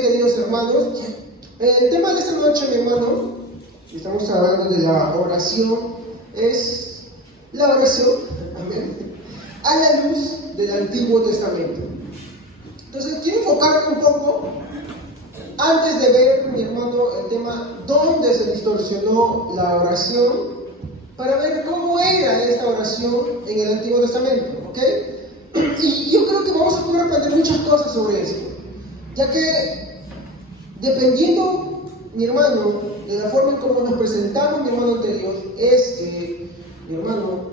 Queridos hermanos, el tema de esta noche, mi hermano, estamos hablando de la oración, es la oración, amén, a la luz del Antiguo Testamento. Entonces, quiero enfocarme un poco, antes de ver, mi hermano, el tema dónde se distorsionó la oración, para ver cómo era esta oración en el Antiguo Testamento, ¿ok? Y yo creo que vamos a poder aprender muchas cosas sobre esto, ya que dependiendo, mi hermano, de la forma en cómo nos presentamos, mi hermano, ante Dios, es que, mi hermano,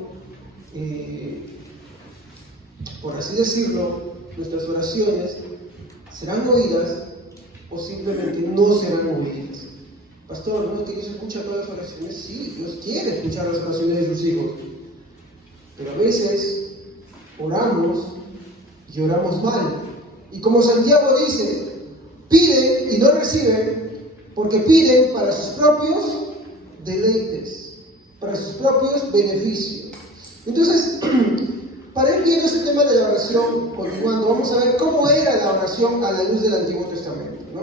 por así decirlo, nuestras oraciones serán oídas o simplemente no serán oídas. Pastor, ¿no es que Dios escucha todas las oraciones? Sí, Dios quiere escuchar las oraciones de sus hijos, pero a veces oramos y oramos mal. Y como Santiago dice, piden y no reciben porque piden para sus propios deleites, para sus propios beneficios. Entonces, para ir viendo este tema de la oración, continuando, vamos a ver cómo era la oración a la luz del Antiguo Testamento, ¿no?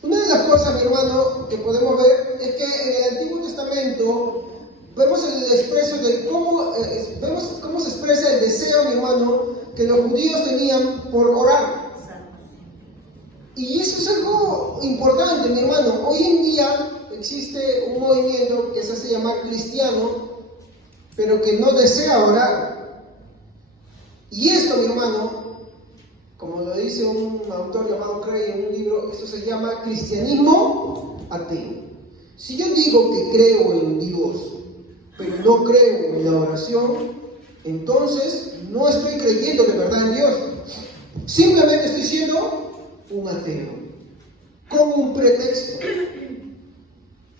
Una de las cosas, mi hermano, que podemos ver es que en el Antiguo Testamento vemos el expreso de vemos cómo se expresa el deseo, mi hermano, que los judíos tenían por orar. Y eso es algo importante, mi hermano. Hoy en día existe un movimiento que se hace llamar cristiano, pero que no desea orar. Y esto, mi hermano, como lo dice un autor llamado Craig en un libro, esto se llama cristianismo ateo. Si yo digo que creo en Dios, pero no creo en la oración, entonces no estoy creyendo de verdad en Dios. Simplemente estoy siendo un ateo, con un pretexto.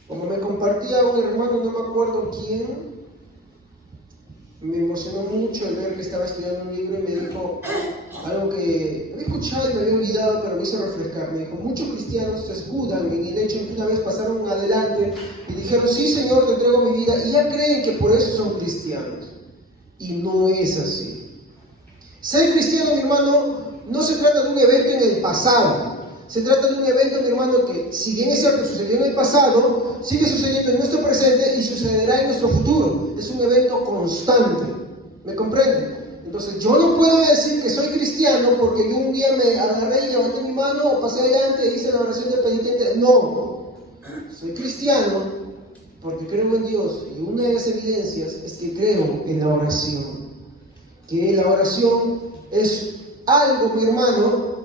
Como me compartía un hermano, no me acuerdo quién, me emocionó mucho el ver que estaba estudiando un libro y me dijo algo que había escuchado y me había olvidado, pero me hizo refrescar. Me dijo, muchos cristianos se escudan en el hecho de que una vez pasaron adelante y dijeron, sí Señor, te entrego mi vida, y ya creen que por eso son cristianos. Y no es así. Ser cristiano, mi hermano, no se trata de un evento en el pasado. Se trata de un evento, mi hermano, que si bien es cierto sucedió en el pasado, sigue sucediendo en nuestro presente y sucederá en nuestro futuro. Es un evento constante. ¿Me comprende? Entonces yo no puedo decir que soy cristiano porque yo un día me agarré y levanté mi mano o pasé adelante e hice la oración de penitente. No. Soy cristiano porque creo en Dios. Y una de las evidencias es que creo en la oración. Que la oración es algo, mi hermano,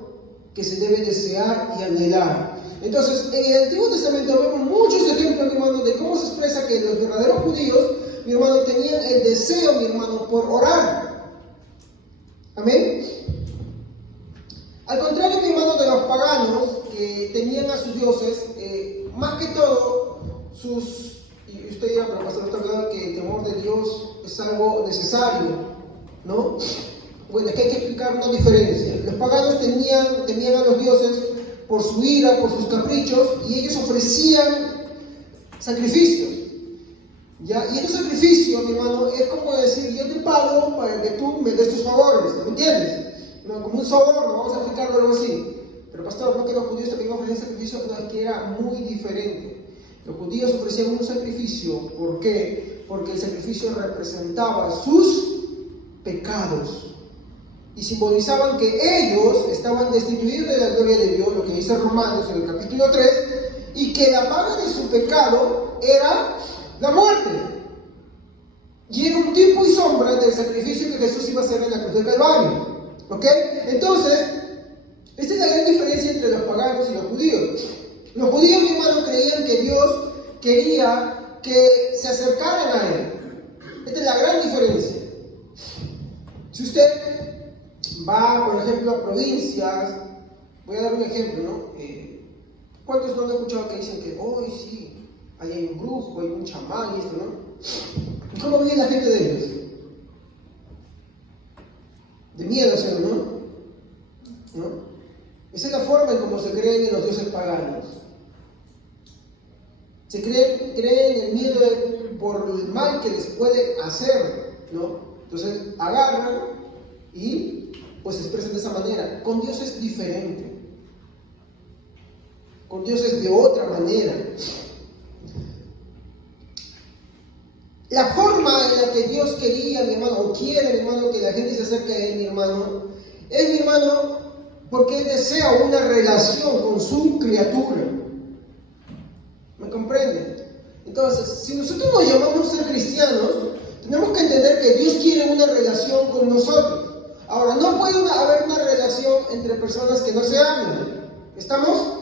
que se debe desear y anhelar. Entonces, en el Antiguo Testamento vemos muchos ejemplos, mi hermano, de cómo se expresa que los verdaderos judíos, mi hermano, tenían el deseo, mi hermano, por orar. Amén. Al contrario, mi hermano, de los paganos que tenían a sus dioses, más que todo, y usted dirá, pero pastor, está hablando que el temor de Dios es algo necesario, ¿no? Bueno, es que hay que explicar una diferencia. Los paganos temían a los dioses por su ira, por sus caprichos, y ellos ofrecían sacrificios. ¿Ya? Y estos sacrificios, mi hermano, es como decir, yo te pago para que tú me des tus favores, ¿me entiendes? No, como un soborno, vamos a explicarlo algo así. Pero pastor, no que los judíos también ofrecían sacrificios, no, es que era muy diferente. Los judíos ofrecían un sacrificio, ¿por qué? Porque el sacrificio representaba sus pecados. Y simbolizaban que ellos estaban destituidos de la gloria de Dios, lo que dice Romanos en el capítulo 3, y que la paga de su pecado era la muerte. Y era un tipo y sombra del sacrificio que Jesús iba a hacer en la cruz del Calvario. ¿Ok? Entonces, esta es la gran diferencia entre los paganos y los judíos. Los judíos, mi hermano, creían que Dios quería que se acercaran a Él. Esta es la gran diferencia. Si usted va, por ejemplo, a provincias, voy a dar un ejemplo, ¿no? ¿Cuántos no han escuchado que dicen que hoy sí, ahí hay un brujo, hay un chamán y esto, ¿no? ¿Y cómo vive la gente de ellos? De miedo, ¿no? Esa es la forma en cómo se creen en los dioses paganos. Se creen en el miedo por el mal que les puede hacer, ¿no? Entonces agarran y pues se expresan de esa manera. Con Dios es diferente. Con Dios es de otra manera. La forma en la que Dios quería, mi hermano, o quiere, mi hermano, que la gente se acerque a Él, mi hermano, es, mi hermano, porque Él desea una relación con su criatura. ¿Me comprende? Entonces, si nosotros nos llamamos a ser cristianos, tenemos que entender que Dios quiere una relación con nosotros. Ahora, no puede haber una relación entre personas que no se amen. ¿Estamos?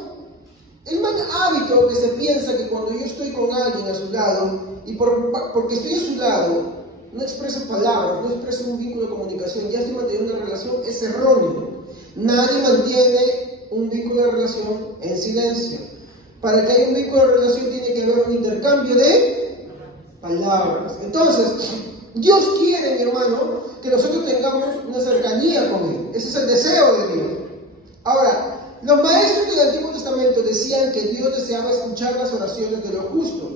El mal hábito que se piensa que cuando yo estoy con alguien a su lado, y porque estoy a su lado, no expreso palabras, no expreso un vínculo de comunicación, ya estoy manteniendo una relación, es erróneo. Nadie mantiene un vínculo de relación en silencio. Para que haya un vínculo de relación tiene que haber un intercambio de palabras. Entonces, Dios quiere, mi hermano, que nosotros tengamos una cercanía con Él. Ese es el deseo de Dios. Ahora, los maestros del Antiguo Testamento decían que Dios deseaba escuchar las oraciones de los justos.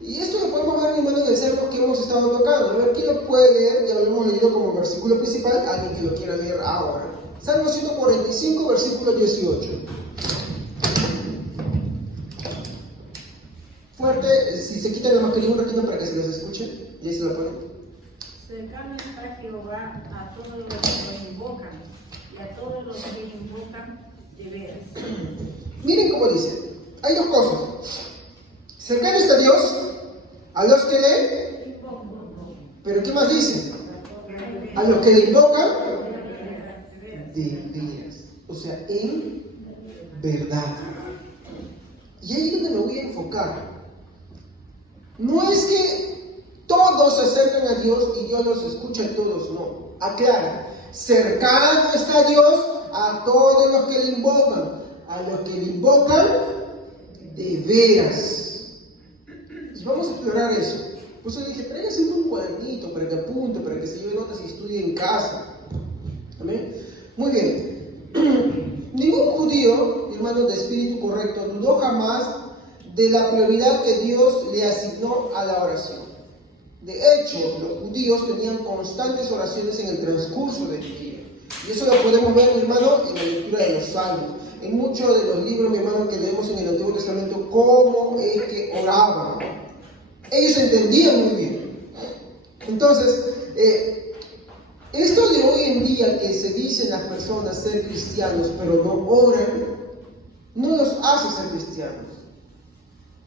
Y esto lo podemos ver, mi hermano, en el salmo que hemos estado tocando. A ver, ¿quién lo puede leer? Ya lo hemos leído como versículo principal. Alguien que lo quiera leer ahora. Salmo 145, versículo 18. Fuerte, si se quitan la mascarilla un ratito para que se les escuche. Y ahí se la ponen. Cercano está Jehová a todos los que lo invocan, y a todos los que invocan de veras. Miren cómo dice. Hay dos cosas. Cercano está Dios a los que le... Pero ¿qué más dice? A los que le invocan de veras. O sea, en verdad. Y ahí es donde me voy a enfocar. No es que todos se acercan a Dios y Dios los escucha a todos, no. Aclara. Cercano está Dios a todos los que le invocan. A los que le invocan de veras. Y vamos a explorar eso. Por eso dije, traiga siempre un cuadernito para que apunte, para que se lleve notas y estudie en casa. ¿Amén? Muy bien. Ningún judío, hermano de espíritu correcto, dudó jamás de la prioridad que Dios le asignó a la oración. De hecho, los judíos tenían constantes oraciones en el transcurso del día. Y eso lo podemos ver, mi hermano, en la lectura de los Salmos. En muchos de los libros, mi hermano, que leemos en el Antiguo Testamento, cómo es que oraban. Ellos entendían muy bien. Entonces, esto de hoy en día que se dicen las personas ser cristianos, pero no oran, no los hace ser cristianos.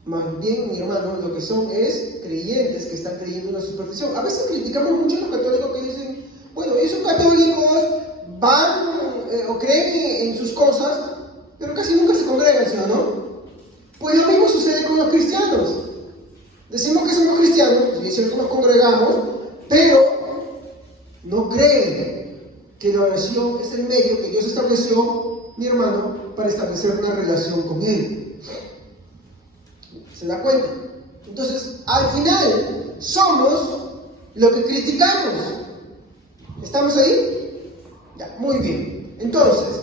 Más bien, mi hermano, lo que son es creyentes que están creyendo en una superstición. A veces criticamos mucho a los católicos que dicen, bueno, ellos son católicos, van o creen en sus cosas, pero casi nunca se congregan, ¿sí o no? Pues lo mismo sucede con los cristianos. Decimos que somos cristianos, y es cierto que nos congregamos, pero no creen que la oración es el medio que Dios estableció, mi hermano, para establecer una relación con Él. ¿Se da cuenta? Entonces, al final, somos lo que criticamos. ¿Estamos ahí? Ya, muy bien. Entonces,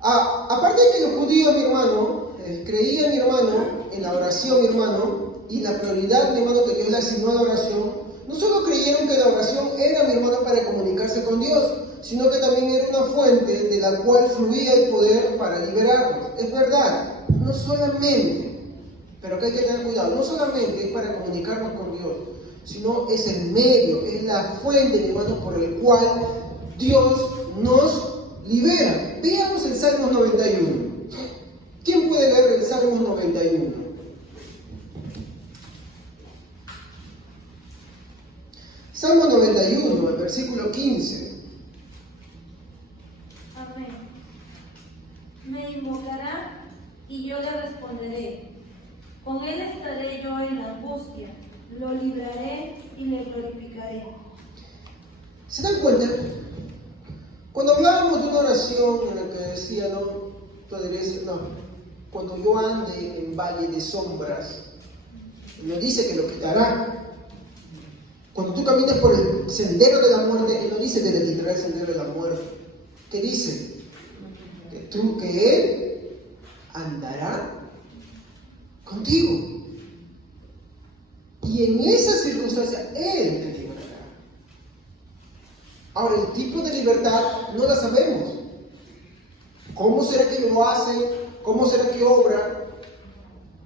aparte de que los judíos, mi hermano, creían, mi hermano, en la oración, mi hermano, y la prioridad, mi hermano, que Dios le asignó a la oración, no solo creyeron que la oración era, mi hermano, para comunicarse con Dios, sino que también era una fuente de la cual fluía el poder para liberarnos. Es verdad, no solamente, pero que hay que tener cuidado, no solamente es para comunicarnos con Dios, sino es el medio, es la fuente, mi hermano, por el cual Dios nos libera. Veamos el Salmo 91. ¿Quién puede leer el Salmo 91? Salmo 91, el versículo 15. Amén. Me invocará y yo le responderé. Con él estaré yo en la angustia. Lo libraré y le glorificaré. ¿Se dan cuenta? Cuando hablábamos de una oración en la que decía, no, tú dirías, no, cuando yo ande en valle de sombras, Él dice que lo quitará. Cuando tú caminas por el sendero de la muerte, Él no dice que te quitará el sendero de la muerte. ¿Qué dice? Que Él andará contigo. Y en esa circunstancia, Él te librará. Ahora, el tipo de libertad no la sabemos. ¿Cómo será que lo hace? ¿Cómo será que obra?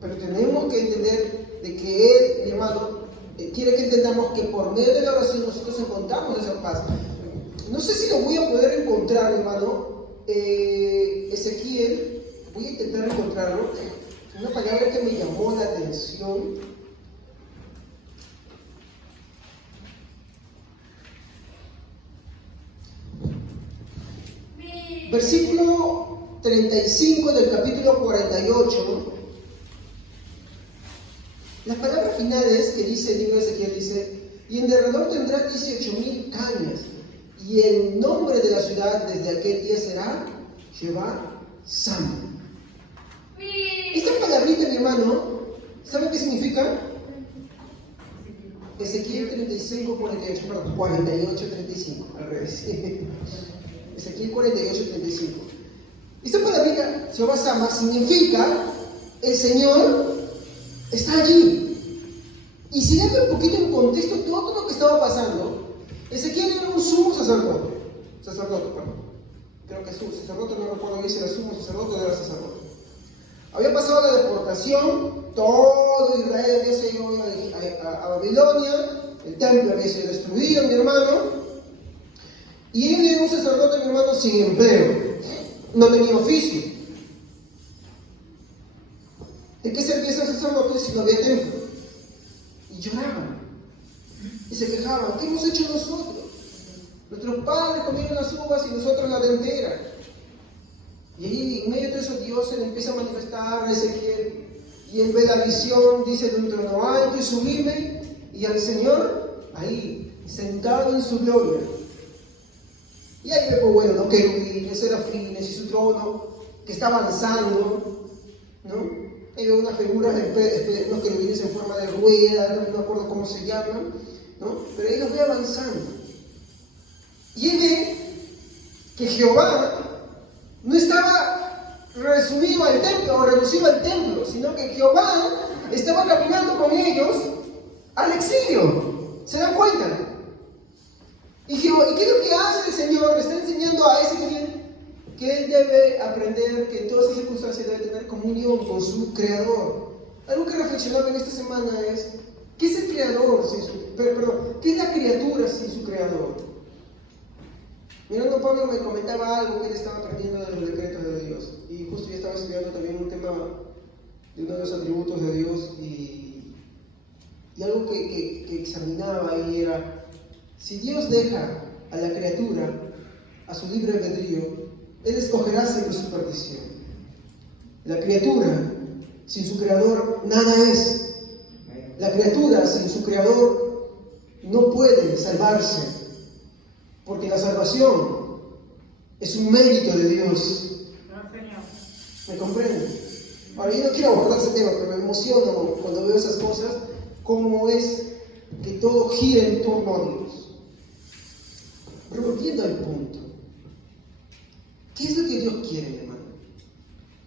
Pero tenemos que entender de que Él, mi hermano, quiere que entendamos que por medio de la oración nosotros encontramos esa paz. No sé si lo voy a poder encontrar, hermano. Ezequiel, voy a intentar encontrarlo. Una palabra que me llamó la atención. Versículo 35 del capítulo 48. Las palabras finales que dice el libro de Ezequiel dice: y en derredor tendrá 18,000 cañas, y el nombre de la ciudad desde aquel día será Jehová Sam. Esta palabrita, mi hermano, ¿saben qué significa? Ezequiel 35, 48, perdón, 48, 35, al revés. Ezequiel 48, 35. Esta palabrita, Jehová Sama, significa el Señor está allí. Y si le un poquito en contexto todo lo que estaba pasando, Ezequiel era un sumo sacerdote, perdón. Creo que es un sacerdote, no recuerdo bien si era sumo sacerdote o era sacerdote. Había pasado la deportación, todo Israel había sido a Babilonia, el templo había sido destruido, mi hermano, y él era un sacerdote, mi hermano, sin empleo, no tenía oficio. ¿De qué servía ese sacerdote si no había templo? Y lloraban, y se quejaban: ¿qué hemos hecho nosotros? Nuestros padres comieron las uvas y nosotros la dentera. Y ahí en medio de eso Dios se le empieza a manifestar a Ezequiel, y él ve la visión, dice, de un trono alto y sublime, y al Señor ahí, sentado en su gloria. Y ahí ve, pues bueno, los querubines, serafines y su trono que está avanzando, ¿no? Ahí ve unas figuras, unos querubines en forma de rueda, no me acuerdo cómo se llaman, ¿no? Pero ahí los ve avanzando. Y él ve que Jehová no estaba resumido al templo o reducido al templo, sino que Jehová estaba caminando con ellos al exilio. ¿Se dan cuenta? ¿Y qué es lo que hace el Señor? Le está enseñando a Ezequiel que él debe aprender que en todas esas circunstancias debe tener comunión con su Creador. Algo que reflexionaba en esta semana es: ¿qué es el Creador sin su, ¿qué es la criatura sin su Creador? Mi hermano Pablo me comentaba algo que él estaba aprendiendo de los decretos de Dios, y justo yo estaba estudiando también un tema de uno de los atributos de Dios, y algo que examinaba ahí era: si Dios deja a la criatura a su libre albedrío, Él escogerá siempre su perdición. La criatura sin su Creador nada es. La criatura sin su Creador no puede salvarse, porque la salvación es un mérito de Dios. ¿Me comprenden? Ahora, yo no quiero abordar ese tema, pero me emociona cuando veo esas cosas, cómo es que todo gira en torno a Dios. Pero volviendo al punto, ¿qué es lo que Dios quiere, mi hermano?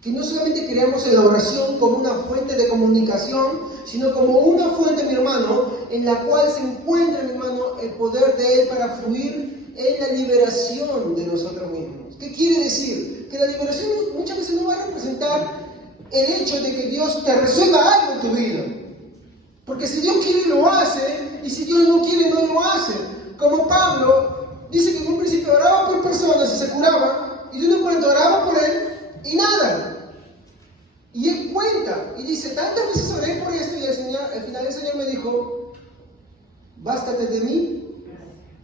Que no solamente creamos en la oración como una fuente de comunicación, sino como una fuente, mi hermano, en la cual se encuentra, mi hermano, el poder de Él para fluir en la liberación de nosotros mismos. ¿Qué quiere decir? Que la liberación muchas veces no va a representar el hecho de que Dios te resuelva algo en tu vida. Porque si Dios quiere, lo hace, y si Dios no quiere, no lo hace. Como Pablo dice que en un principio oraba por personas y se curaba, y de un pronto oraba por él y nada. Y él cuenta y dice: tantas veces oré por esto, y al final el Señor me dijo: bástate de mí,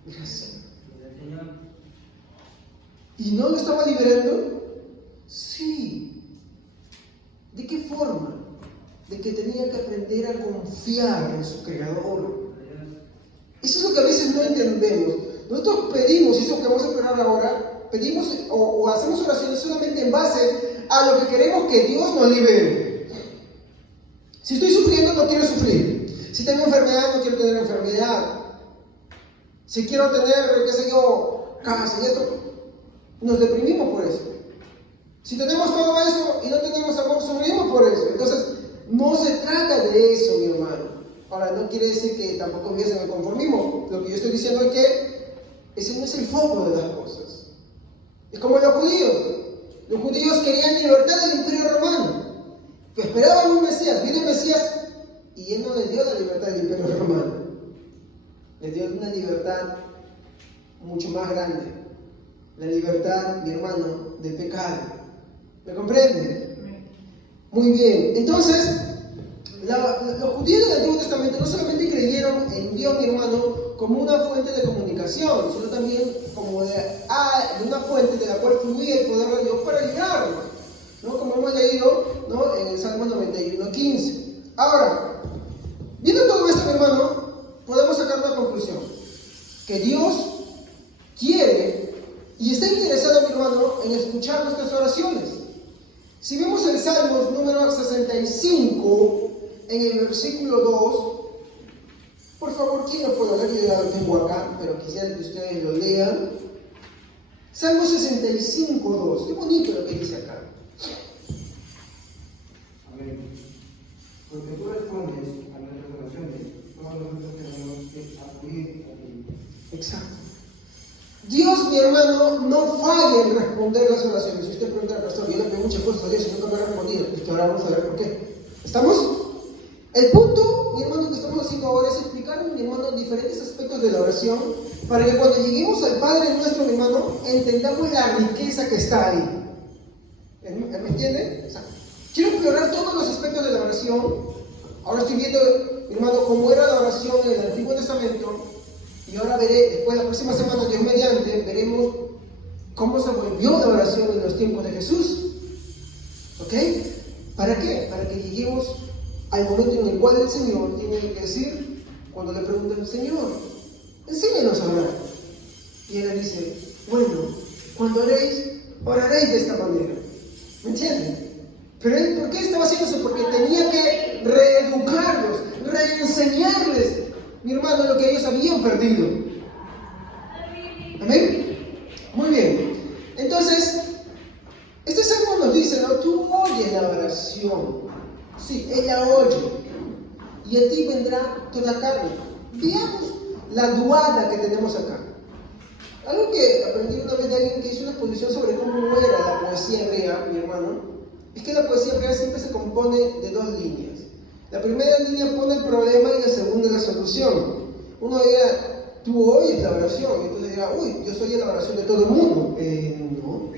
gracias. ¿Y no lo estaba liberando? Sí. ¿De qué forma? De que tenía que aprender a confiar en su Creador. Eso es lo que a veces no entendemos. Nosotros pedimos, y eso que vamos a esperar ahora, pedimos o hacemos oraciones solamente en base a lo que queremos que Dios nos libere. Si estoy sufriendo, no quiero sufrir. Si tengo enfermedad, no quiero tener enfermedad. Si quiero tener, qué sé yo, casa y esto, nos deprimimos por eso. Si tenemos todo eso y no tenemos amor, sufrimos por eso. Entonces, no se trata de eso, mi hermano. Ahora, no quiere decir que tampoco vives en el conformismo. Lo que yo estoy diciendo es que Ese no es el foco de las cosas. Es como los judíos. Los judíos querían libertad del Imperio Romano. Esperaban un Mesías. Vino el Mesías y él no les dio la libertad del Imperio Romano. Les dio una libertad mucho más grande. La libertad, mi hermano, del pecado. ¿Me comprenden? Muy bien. Entonces, los judíos del Antiguo Testamento no solamente creyeron en Dios, mi hermano, como una fuente de comunicación, sino también como de una fuente de la cual fluía el poder de Dios para librarnos, ¿no? Como hemos leído, ¿no?, en el Salmo 91:15. Ahora, viendo todo esto, mi hermano, podemos sacar una conclusión: que Dios quiere y está interesado, mi hermano, en escuchar nuestras oraciones. Si vemos el Salmos número 65, en el versículo 2, por favor, ¿quién lo puede leer? Yo ya lo tengo acá, pero quisiera que ustedes lo lean. Salmo 65:2. Qué bonito lo que dice acá. Amén. Porque tú respondes a nuestras oraciones, todos nosotros tenemos que acudir a ti. Exacto. Dios, mi hermano, no falla en responder las oraciones. Si usted pregunta al pastor, yo le pedí muchas cosas a Dios y nunca me ha respondido, pues ahora vamos a ver por qué. ¿Estamos? El punto, mi hermano, que estamos haciendo ahora es explicar, mi hermano, diferentes aspectos de la oración para que cuando lleguemos al Padre nuestro, mi hermano, entendamos la riqueza que está ahí. ¿Me entiende? O sea, quiero explorar todos los aspectos de la oración. Ahora estoy viendo, mi hermano, cómo era la oración en el Antiguo Testamento. Y ahora veré, después la próxima semana, Dios mediante, veremos cómo se volvió la oración en los tiempos de Jesús. ¿Ok? ¿Para qué? Para que lleguemos al momento en el cual el Señor tiene que decir, cuando le preguntan, Señor, enséñanos a orar. Y Él le dice, bueno, cuando oréis, oraréis de esta manera. ¿Me entienden? Pero Él, ¿por qué estaba haciendo eso? Porque tenía que reeducarlos, reenseñarles, mi hermano, lo que ellos habían perdido. ¿Amén? Muy bien. Entonces, este salmo nos dice, ¿no? Tú oyes la oración. Sí, ella oye. Y a ti vendrá toda carne. Veamos la duada que tenemos acá. Algo que aprendí una vez de alguien que hizo una exposición sobre cómo era la poesía hebrea, mi hermano, es que la poesía hebrea siempre se compone de dos líneas. La primera línea pone el problema y la segunda la solución. Uno dirá, tú oyes la oración, y entonces dirá, uy, yo soy la oración de todo el mundo. No.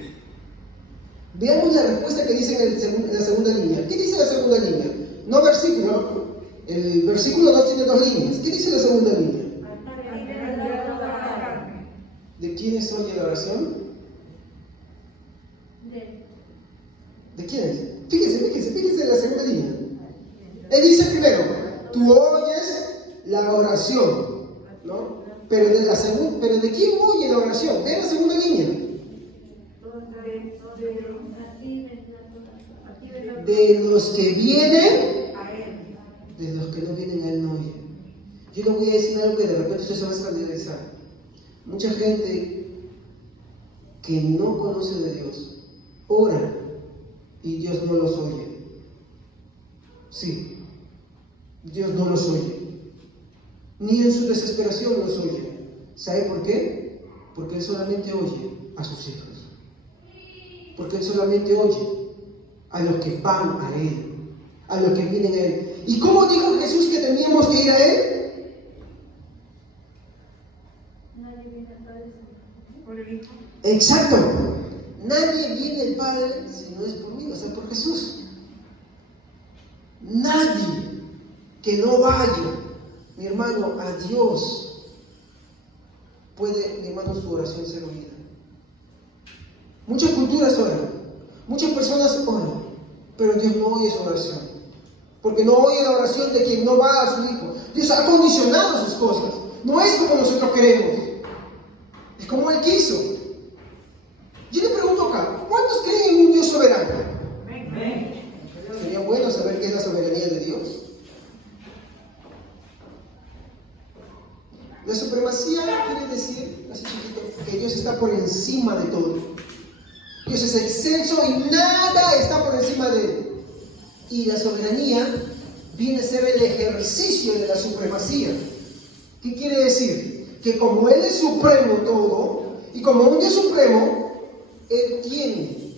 Veamos la respuesta que dice en la segunda línea. ¿Qué dice la segunda línea? No versículo. El versículo 2 tiene dos líneas. ¿Qué dice la segunda línea? ¿De quiénes oye la oración? ¿De quiénes? Fíjense en la segunda línea. Él dice primero, tú oyes la oración, ¿no? Pero ¿de quién oye la oración? Ve la segunda línea. De los que vienen, de los que no vienen a Él no oye. Yo le voy a decir algo que de repente usted se va a escandalizar. Mucha gente que no conoce de Dios ora y Dios no los oye. Sí, Dios no los oye. Ni en su desesperación los oye. ¿Sabe por qué? Porque Él solamente oye a sus hijos. Porque Él solamente oye a los que van a Él, a los que vienen a Él. ¿Y cómo dijo Jesús que teníamos que ir a Él? Exacto. Nadie viene al Padre si no es por mí, o sea, por Jesús. Nadie que no vaya, mi hermano, a Dios, puede, mi hermano, su oración ser oída. Muchas culturas oran, muchas personas oran, pero Dios no oye su oración. Porque no oye la oración de quien no va a su hijo. Dios ha condicionado sus cosas. No es como nosotros queremos. Es como Él quiso. Yo le pregunto acá, ¿cuántos creen en un Dios soberano? Sería bueno saber qué es la soberanía de Dios. La supremacía quiere decir, así chiquito, que Dios está por encima de todo. Dios es excelso y nada está por encima de Él. Y la soberanía viene a ser el ejercicio de la supremacía. ¿Qué quiere decir? que como Él es supremo todo, y como un Dios supremo, Él tiene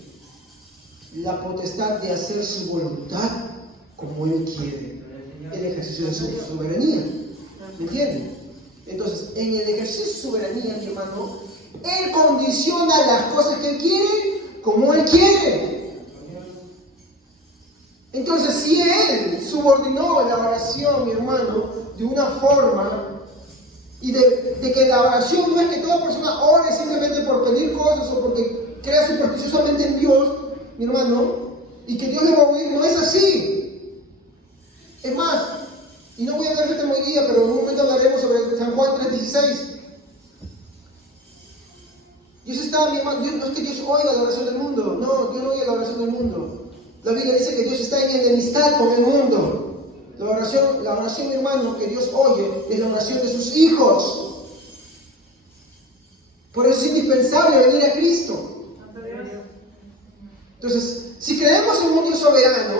la potestad de hacer su voluntad como Él quiere, el ejercicio de su soberanía. ¿Me entienden? Entonces, en el ejercicio de su soberanía, mi hermano, Él condiciona las cosas que Él quiere como Él quiere. Entonces, si Él subordinó la oración, mi hermano, de una forma, y de que la oración no es que toda persona ore simplemente por pedir cosas o porque crea supersticiosamente en Dios, mi hermano, y que Dios le va a oír, no es así. Es más, y no voy a hablar de este hoy día, pero en un momento hablaremos sobre San Juan 3:16. Dios está, mi hermano, no es que Dios oiga la oración del mundo, no, Dios no oiga la oración del mundo. La Biblia dice que Dios está en enemistad con el mundo. La oración, mi hermano, que Dios oye es la oración de sus hijos. Por eso es indispensable venir a Cristo. Entonces, si creemos en un Dios soberano,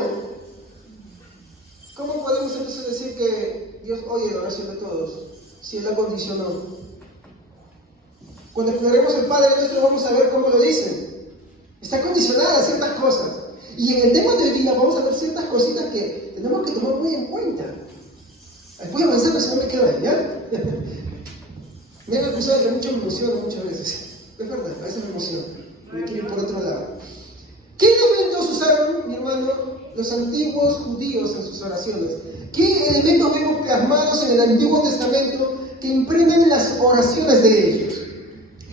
¿cómo podemos entonces decir que Dios oye la oración de todos si Él la condicionó? Cuando exploremos el Padre Nuestro vamos a ver cómo lo dice. Está condicionada a ciertas cosas. Y en el tema de hoy día vamos a ver ciertas cositas que tenemos que tomar muy en cuenta. Voy avanzando si no me quedo ahí, ¿ya? Me han acusado de que mucho me emociona muchas veces. Es verdad, a veces me emociona. Me quiero ir por otro lado. ¿Qué elementos usaron, mi hermano, los antiguos judíos en sus oraciones? ¿Qué elementos vemos plasmados en el Antiguo Testamento que impregnan las oraciones de ellos?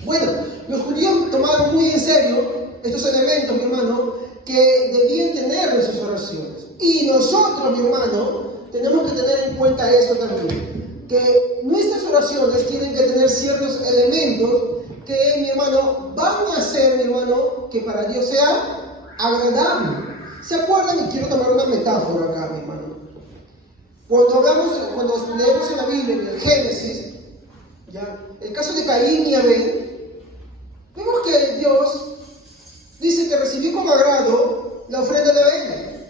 Bueno, los judíos tomaron muy en serio estos elementos, mi hermano, que debían tener en sus oraciones. Y nosotros, mi hermano, tenemos que tener en cuenta esto también, que nuestras oraciones tienen que tener ciertos elementos que, mi hermano, van a hacer, mi hermano, que para Dios sea agradable. ¿Se acuerdan? Y quiero tomar una metáfora acá, mi hermano. Cuando leemos en la Biblia, en el Génesis, ¿ya? El caso de Caín y Abel, vemos que Dios dice que recibió con agrado la ofrenda de Abel,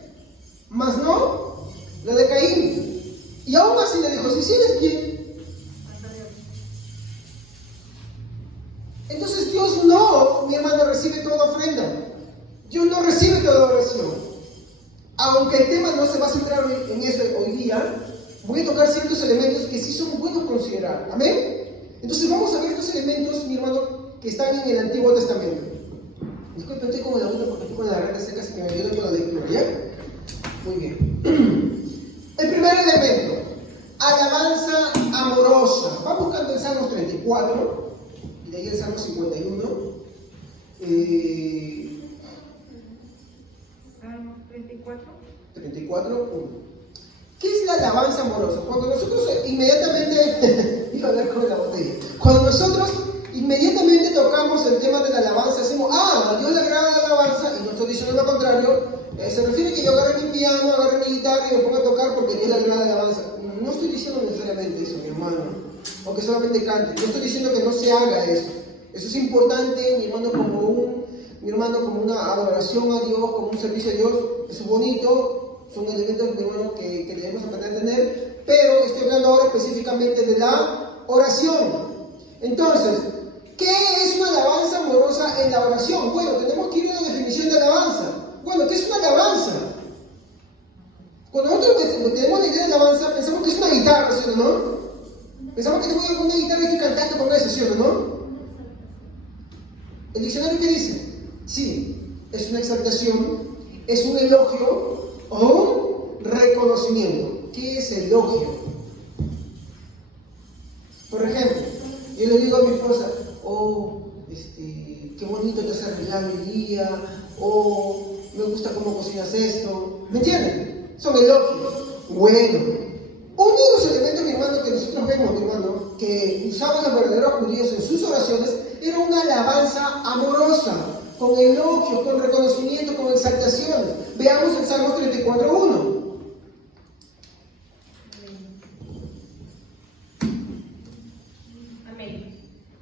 mas no la de Caín. Y aún así le dijo, si sigues bien. Entonces Dios no, mi hermano, recibe toda ofrenda. Dios no recibe toda oración. Aunque el tema no se va a centrar en eso hoy día, voy a tocar ciertos elementos que sí son buenos considerar. ¿Amén? Entonces vamos a ver estos elementos, mi hermano, que están en el Antiguo Testamento. Disculpen, estoy como la otra porque estoy con la garganta seca, así que me ayuda con la lectura, ¿ya? Muy bien. El primer elemento, alabanza amorosa. Va buscando el Salmos 34, y de ahí el Salmo 51. Salmos 34. 34, 1. ¿Qué es la alabanza amorosa? Cuando nosotros inmediatamente, iba a hablar con la botella, cuando nosotros inmediatamente tocamos el tema de la alabanza, decimos, a Dios le agrada la alabanza, y no estoy diciendo lo contrario, se refiere que yo agarre mi piano, agarre mi guitarra y me ponga a tocar porque a Dios le agrada la alabanza. No estoy diciendo necesariamente eso, mi hermano, o que solamente cante. No estoy diciendo que no se haga eso. Eso es importante, mi hermano, como una adoración a Dios, como un servicio a Dios. Eso es bonito, son elementos, mi hermano, que debemos aprender a tener, pero estoy hablando ahora específicamente de la oración. Entonces, ¿qué es una alabanza amorosa en la oración? Bueno, tenemos que ir a la definición de alabanza. Bueno, ¿qué es una alabanza? Cuando nosotros tenemos la idea de alabanza, pensamos que es una guitarra, ¿sí o no? Pensamos que tengo una guitarra y estoy cantando con eso, ¿sí o no? ¿El diccionario qué dice? Sí, es una exaltación, es un elogio o un reconocimiento. ¿Qué es elogio? Por ejemplo, yo le digo a mi esposa, qué bonito te has arreglado el día, me gusta cómo cocinas esto. ¿Me entienden? Son elogios. Bueno, uno de los elementos, mi hermano, que nosotros vemos, mi hermano, que usaban los verdaderos judíos en sus oraciones, era una alabanza amorosa, con elogios, con reconocimiento, con exaltaciones. Veamos el Salmo 34:1.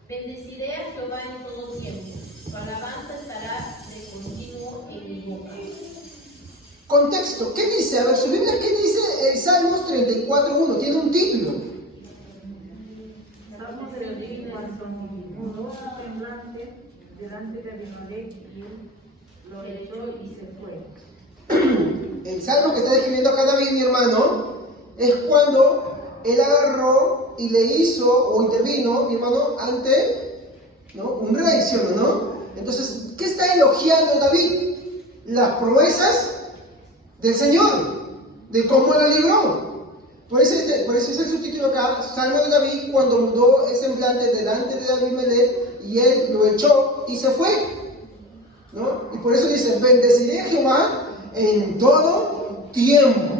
Bendeciré a Jehová en todo tiempo, su alabanza estará de continuo en mi boca. Contexto, ¿qué dice? A ver, su Biblia, ¿qué dice el Salmos 34:1? Tiene un título. Salmos del delante de Abimelech y él lo echó y se fue. El salmo que está describiendo acá David, mi hermano, es cuando él agarró y le hizo o intervino, mi hermano, ante, ¿no?, un rey, ¿sí o no? Entonces, ¿qué está elogiando David? Las proezas del Señor, de cómo lo libró. Por eso es el subtítulo acá, Salmo de David, cuando mudó ese semblante delante de Abimelech y él lo echó y se fue, ¿no? Y por eso dice, bendeciré a Jehová en todo tiempo.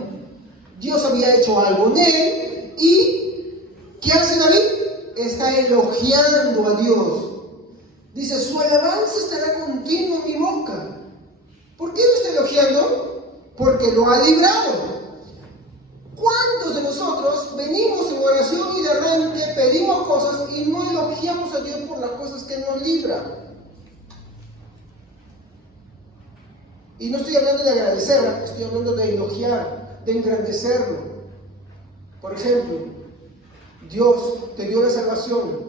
Dios había hecho algo en él y ¿qué hace David? Está elogiando a Dios. Dice, su alabanza estará continua en mi boca. ¿Por qué lo está elogiando? Porque lo ha librado. ¿Cuántos de nosotros venimos en oración y de arranque pedimos cosas y no elogiamos a Dios por las cosas que nos libra? Y no estoy hablando de agradecer, estoy hablando de elogiar, de engrandecerlo. Por ejemplo, Dios te dio la salvación.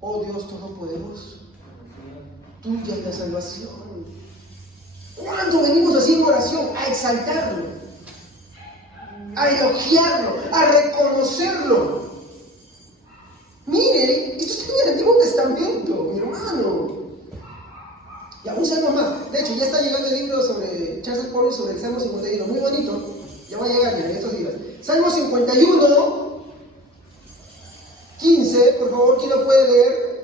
Oh Dios Todopoderoso, tuya es la salvación. ¿Cuándo venimos así en oración? A exaltarlo, a elogiarlo, a reconocerlo. Mire, esto está en el Antiguo Testamento, mi hermano. Y aún salmo más. De hecho, ya está llegando el libro sobre Charles Paul sobre el Salmo 51. Muy bonito. Ya va a llegar en estos días. Salmo 51, 15. Por favor, ¿quién lo puede leer?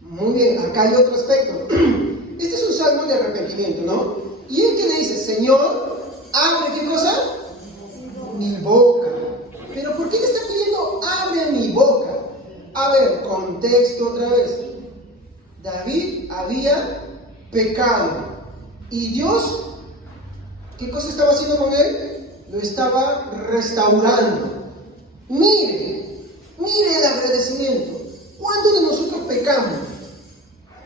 Muy bien, acá hay otro aspecto. Este es un salmo de arrepentimiento, ¿no? Y el que le dice, Señor, abre, ¿qué cosa? Mi boca. Pero ¿por qué le está pidiendo, abre mi boca? A ver, contexto otra vez. David había pecado. Y Dios, ¿qué cosa estaba haciendo con él? Lo estaba restaurando. Mire el agradecimiento. ¿Cuántos de nosotros pecamos?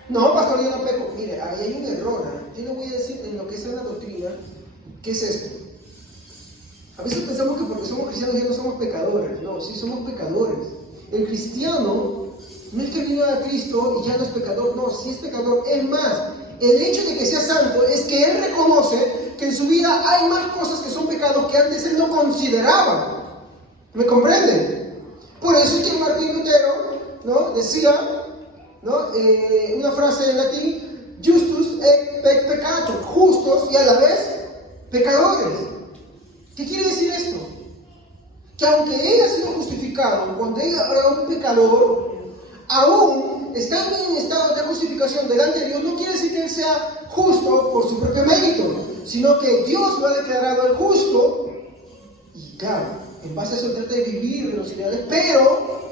No, pastor, yo no peco. Mire, ahí hay un error. Yo le voy a decir en lo que es la doctrina, ¿qué es esto? A veces pensamos que porque somos cristianos ya no somos pecadores. No, sí somos pecadores. El cristiano no es que vino a Cristo y ya no es pecador. No, sí es pecador. Es más, el hecho de que sea santo es que él reconoce que en su vida hay más cosas que son pecados que antes él no consideraba. ¿Me comprenden? Por eso es que Martín Lutero, ¿no?, decía, ¿no?, una frase en latín, justus et peccator, justos y a la vez pecadores. ¿Qué quiere decir esto? Que aunque él ha sido justificado, cuando él era un pecador, aún estando en un estado de justificación delante de Dios, no quiere decir que él sea justo por su propio mérito, sino que Dios lo ha declarado el justo, y claro, en base a eso trata de vivir de los ideales, pero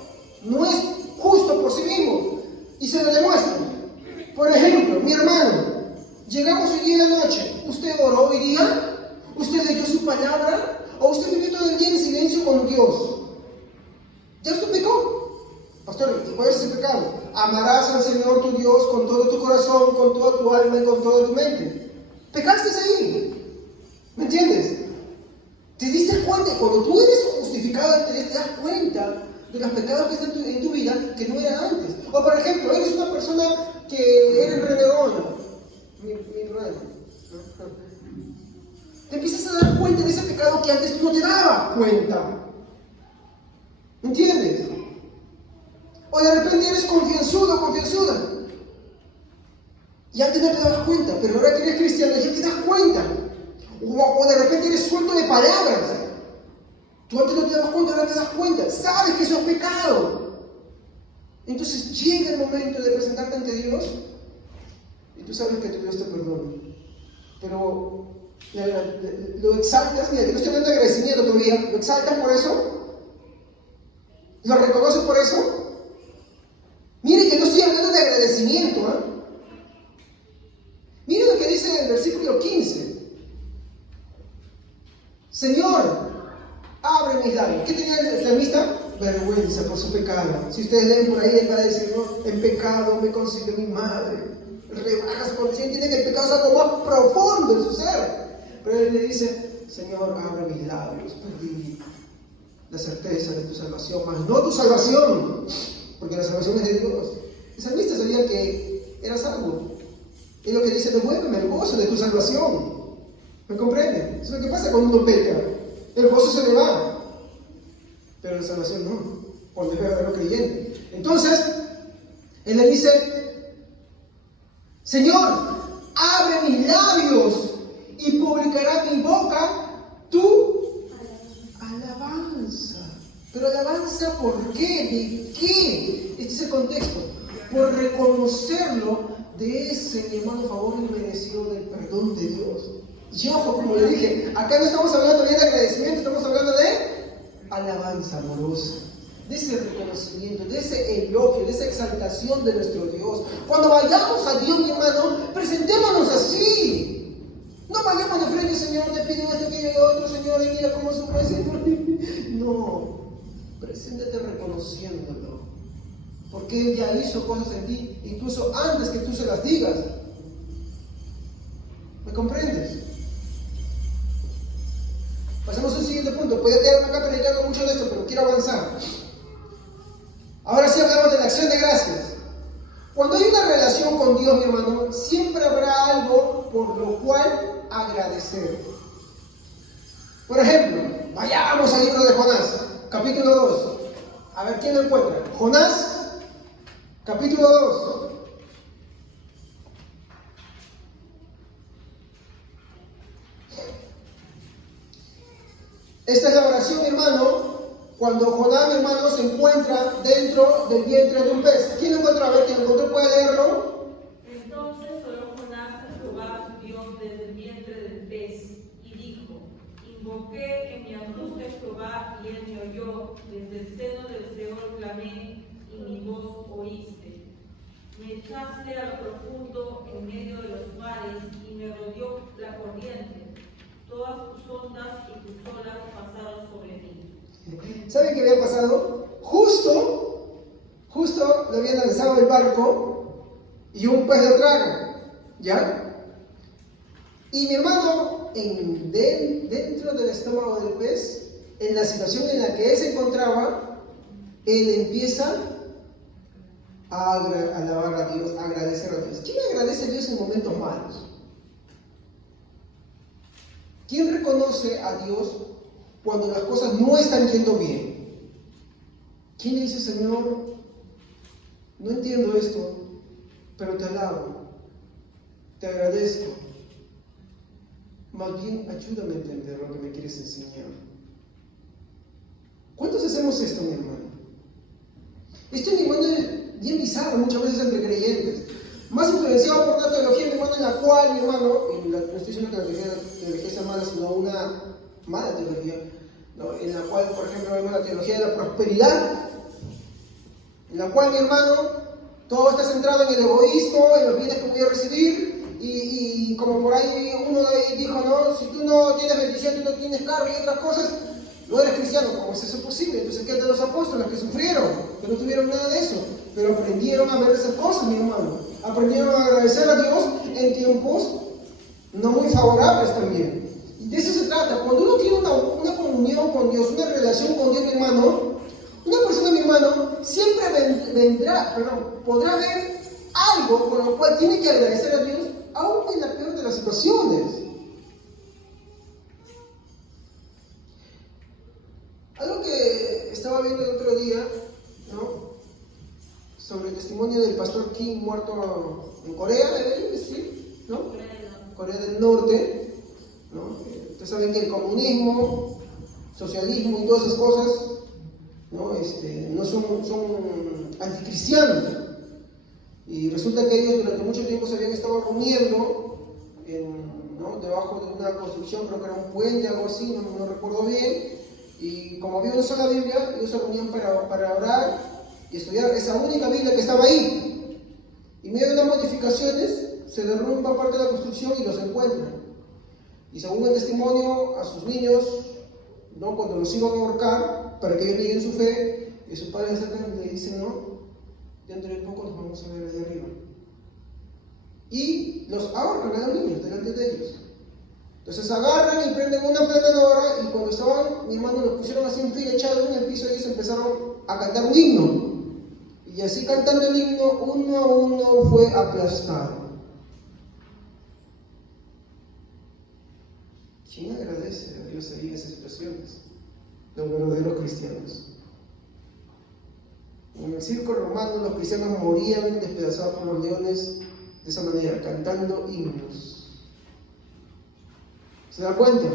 no es justo por sí mismo, y se lo demuestra. Por ejemplo, mi hermano, llegamos hoy día en la noche, ¿usted oró hoy día? ¿Usted leyó su palabra? ¿O usted vivió todo el día en silencio con Dios? ¿Ya usted pecó? Pastor, ¿y cuál es ese pecado? Amarás al Señor tu Dios con todo tu corazón, con toda tu alma y con toda tu mente. Pecaste ahí. ¿Me entiendes? ¿Te diste cuenta? Cuando tú eres justificado, te das cuenta de los pecados que están en tu vida que no eran antes. O por ejemplo, eres una persona que eres renegona. Mi hermano. Te empiezas a dar cuenta de ese pecado que antes tú no te dabas cuenta. ¿Me entiendes? O de repente eres confianzudo, confianzuda. Y antes no te dabas cuenta, pero ahora que eres cristiano ya te das cuenta. O de repente eres suelto de palabras. Tú antes no te dabas cuenta, ahora te das cuenta. Sabes que eso es pecado. Entonces llega el momento de presentarte ante Dios y tú sabes que tu Dios te perdona. Pero lo exaltas, mira, que no estoy hablando de agradecimiento todavía, lo exaltas por eso, lo reconoces por eso. Mire que no estoy hablando de agradecimiento, ¿eh? Mire lo que dice en el versículo 15. Señor, abre mis labios. ¿Qué tenía el salmista? Vergüenza por su pecado. Si ustedes leen por ahí, él va a decir, no, en pecado me concibió mi madre. Rebaja su conciencia, entiende que el pecado es algo más profundo en su ser. Pero él le dice, Señor, abre mis labios, perdí la certeza de tu salvación, mas no tu salvación, porque la salvación es de Dios. El salmista sabía que era salvo. Y lo que dice, devuélveme el gozo de tu salvación. ¿Me comprende? Eso es lo que pasa cuando uno peca. El gozo se le va. Pero la salvación no, cuando es verdadero creyente. Entonces, él le dice, Señor, abre mis labios y publicará mi boca tu alabanza. Pero alabanza, ¿por qué? ¿De qué? Este es el contexto. Por reconocerlo de ese, mi hermano, favor inmerecido del perdón de Dios. Y ojo, como le dije, acá no estamos hablando de agradecimiento, estamos hablando de alabanza amorosa, de ese reconocimiento, de ese elogio, de esa exaltación de nuestro Dios. Cuando vayamos a Dios, mi hermano, presentémonos así. No vayamos de frente, Señor, te pido esto, te pido lo otro, Señor, y mira cómo sufre, Señor. No, preséntate reconociéndolo. Porque Él ya hizo cosas en ti, incluso antes que tú se las digas. ¿Me comprendes? Pasemos al siguiente punto. Podría quedarme acá predicando mucho de esto, pero quiero avanzar. Ahora sí hablamos de la acción de gracias. Cuando hay una relación con Dios, mi hermano, siempre habrá algo por lo cual agradecer. Por ejemplo, vayamos al libro de Jonás, capítulo 2. A ver, ¿quién lo encuentra? Jonás, capítulo 2. Esta es la oración, mi hermano, cuando Jonás, mi hermano, se encuentra dentro del vientre de un pez. ¿Quién lo encontró? A ver, ¿quién lo encontró puede leerlo? Entonces oró Jonás a Jehová su Dios desde el vientre del pez, y dijo: Invoqué en mi angustia a Jehová, y él me oyó, desde el seno del Seol clamé, y mi voz oíste. Me echaste a lo profundo en medio de los mares, y me rodeó la corriente. Todas tus ondas y tus olas pasaron sobre mí. ¿Saben qué había pasado? Justo le habían lanzado el barco y un pez lo traga, ¿ya? Y mi hermano, dentro del estómago del pez, en la situación en la que él se encontraba, él empieza a alabar a Dios, a agradecer a Dios. ¿Quién agradece a Dios en momentos malos? ¿Quién reconoce a Dios cuando las cosas no están yendo bien? ¿Quién le dice, Señor, no entiendo esto, pero te alabo, te agradezco? Más bien, ayúdame a entender lo que me quieres enseñar. ¿Cuántos hacemos esto, mi hermano? Esto, mi hermano, es bien bizarro muchas veces entre creyentes. Más influenciado por una teología, mi hermano, en la cual, mi hermano, no estoy diciendo que la teología sea mala, sino una mala teología, ¿no? En la cual, por ejemplo, vemos la teología de la prosperidad, en la cual, mi hermano, todo está centrado en el egoísmo, en los bienes que voy a recibir, y como por ahí uno dijo, no, si tú no tienes bendición, tú no tienes carro y otras cosas, no eres cristiano. ¿Cómo es eso posible? Entonces, ¿qué es de los apóstoles que sufrieron, que no tuvieron nada de eso? Pero aprendieron a ver esas cosas, mi hermano. Aprendieron a agradecer a Dios en tiempos no muy favorables también. Y de eso se trata. Cuando uno tiene una comunión con Dios, una relación con Dios, mi hermano, una persona, mi hermano, siempre podrá ver algo con lo cual tiene que agradecer a Dios, aún en la peor de las situaciones. Algo que estaba viendo el otro día, ¿no? Sobre el testimonio del pastor Kim muerto en Corea, ¿sí? ¿No? Corea del Norte, ¿no? Ustedes saben que el comunismo, socialismo y todas esas cosas, ¿no? No son anticristianos. Y resulta que ellos durante mucho tiempo se habían estado reuniendo ¿no? debajo de una construcción, creo que era un puente, algo así, no recuerdo bien. Y como había una sola Biblia, ellos se reunían para orar y estudiar esa única Biblia que estaba ahí. Y en medio de las modificaciones, se derrumba parte de la construcción y los encuentran. Y según el testimonio, a sus niños, ¿no? Cuando los iban a ahorcar, para que ellos nieguen su fe, y sus padres acercan y le dicen, no, dentro de poco los vamos a ver desde arriba. Y los ahorcan a los niños delante de ellos. Entonces agarran y prenden una planadora y cuando estaban, mi hermano, los pusieron así en fila echados en el piso, ellos empezaron a cantar un himno. Y así cantando el himno, uno a uno fue aplastado. ¿Quién agradece a Dios ahí en esas situaciones? Los verdaderos cristianos. En el circo romano los cristianos morían despedazados por los leones de esa manera, cantando himnos. ¿Se dan cuenta?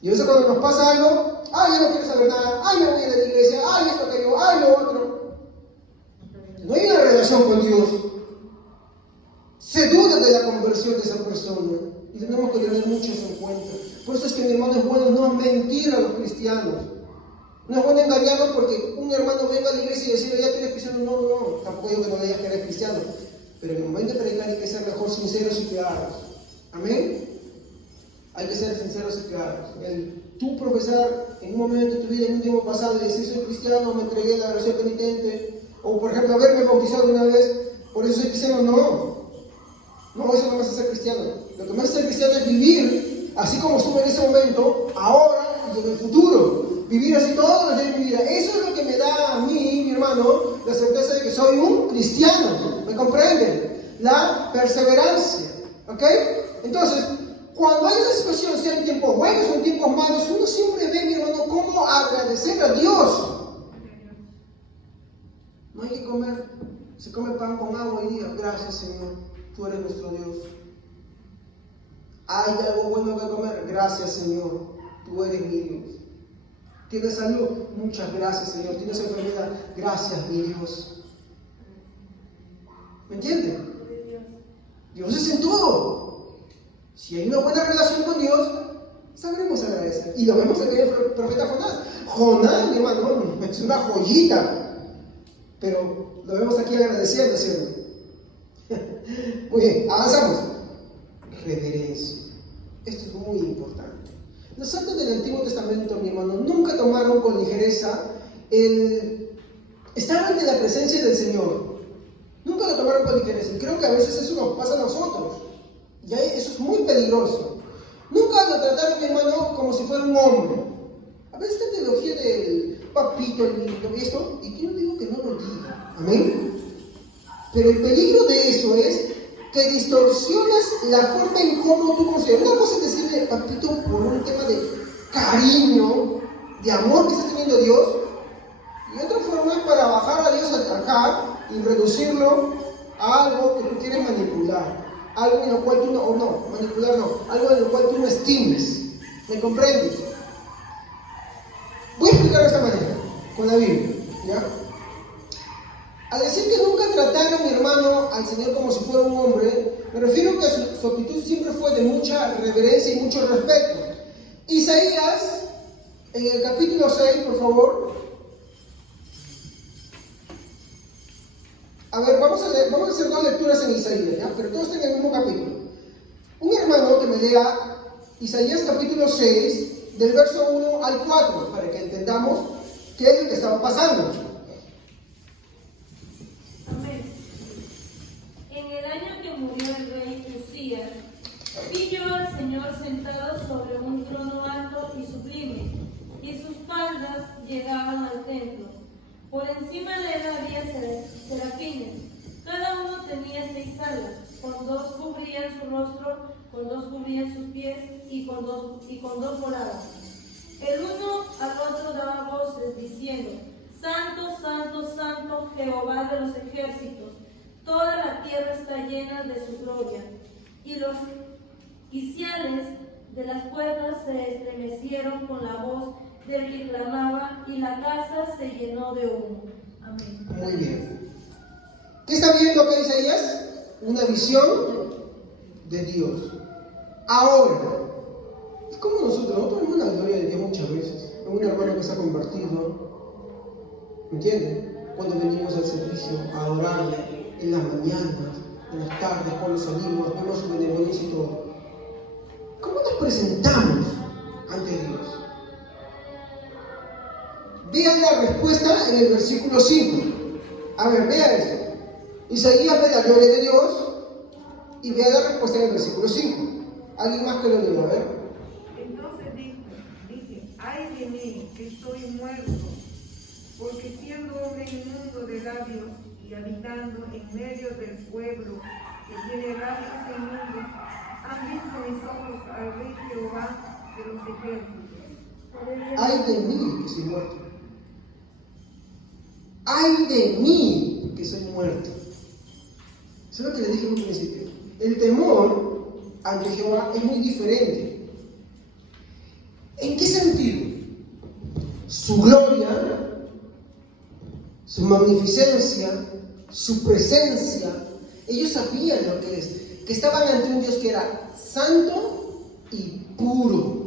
Y a veces cuando nos pasa algo, ¡ay, ya no quiero saber nada! ¡Ay, me voy de la iglesia! ¡Ay, esto cayó! ¡Ay, lo otro! No hay una relación con Dios. Se duda de la conversión de esa persona. Y tenemos que tener mucho eso en cuenta. Por eso es que, mi hermano, es bueno no mentir a los cristianos. No es bueno engañarlos porque un hermano venga a la iglesia y decirle, ya tú eres cristiano. No, tampoco digo que no vayas a eres cristiano. Pero en el momento de predicar hay que ser mejor sinceros y claros. Amén. Hay que ser sinceros y claros. Tú profesar en un momento de tu vida, en un tiempo pasado, y decir, soy cristiano, me entregué a la oración penitente, o por ejemplo, haberme bautizado una vez, por eso soy cristiano. No, eso no me hace ser cristiano. Lo que me hace ser cristiano es vivir así como estuve en ese momento, ahora y en el futuro. Vivir así todos los días de mi vida. Eso es lo que me da a mí, mi hermano, la certeza de que soy un cristiano. ¿Me comprenden? La perseverancia. ¿Ok? Entonces, cuando hay una situación, sea en tiempos buenos o en tiempos malos, uno siempre ve, mi hermano, cómo agradecer a Dios. No hay que comer, se come pan con agua y diga, gracias Señor, tú eres nuestro Dios. Hay algo bueno que comer, gracias Señor, tú eres mi Dios. ¿Tienes salud? Muchas gracias Señor. ¿Tienes enfermedad? Gracias mi Dios. ¿Me entiendes? Dios es en todo. Si hay una buena relación con Dios, sabremos agradecer. Y lo vemos en el profeta Jonás. Jonás, mi hermano, es una joyita. Pero lo vemos aquí agradeciendo, ¿cierto? Muy bien, avanzamos. Reverencia. Esto es muy importante. Los santos del Antiguo Testamento, mi hermano, nunca tomaron con ligereza el estar ante la presencia del Señor. Nunca lo tomaron con ligereza. Y creo que a veces eso nos pasa a nosotros. Y eso es muy peligroso. Nunca lo trataron, mi hermano, como si fuera un hombre. A veces esta teología del papito, el lindo, y esto, y yo no digo que no lo diga. Amén. Pero el peligro de eso es que distorsionas la forma en cómo tú consideras. Una cosa es decirle papito por un tema de cariño, de amor que está teniendo Dios, y otra forma es para bajar a Dios hasta acá y reducirlo a algo que tú quieres manipular, algo en lo cual tú algo en lo cual tú no estimes. ¿Me comprendes? Voy a explicarlo de esta manera, con la Biblia, ¿ya? Al decir que nunca trataron, mi hermano, al Señor como si fuera un hombre, me refiero que su actitud siempre fue de mucha reverencia y mucho respeto. Isaías, en el capítulo 6, por favor. A ver, vamos a hacer dos lecturas en Isaías, ¿ya? Pero todos están en el mismo capítulo. Un hermano que me lea Isaías capítulo 6, del verso 1 al 4, para que entendamos qué es lo que estaba pasando. En el año que murió el rey Uzías, vi yo al Señor sentado sobre un trono alto y sublime, y sus faldas llegaban al templo. Por encima de él había serafines, cada uno tenía 6 alas, con 2 cubrían su rostro, con 2 cubrían sus pies y con dos volaban. El uno al otro daba voces diciendo: Santo, Santo, Santo, Jehová de los ejércitos. Toda la tierra está llena de su gloria. Y los quiciales de las puertas se estremecieron con la voz del que clamaba, y la casa se llenó de humo. Amén. Muy bien. ¿Qué está viendo acá Isaías? Una visión de Dios. Ahora, es como nosotros tenemos la gloria de Dios muchas veces. Un hermano que se ha convertido, ¿me entienden? Cuando venimos al servicio a adorarle, en las mañanas, en las tardes, cuando salimos, vemos su benevolencia y todo. ¿Cómo nos presentamos ante Dios? Vean la respuesta en el versículo 5. A ver, vea esto. Isaías ve la gloria de Dios y vea la respuesta en el versículo 5. Alguien más que lo diga, a ver. Entonces dije, ay de mí, que estoy muerto, porque siendo hombre inmundo de labios y habitando en medio del pueblo que tiene labios inmundos, han visto mis ojos al rey Jehová de los ejércitos. Ay de mí, que soy muerto. Ay de mí, que soy muerto. Eso es lo que le dije en un principio. El temor ante Jehová es muy diferente. ¿En qué sentido? Su gloria, su magnificencia, su presencia. Ellos sabían lo que es, que estaban ante un Dios que era santo y puro.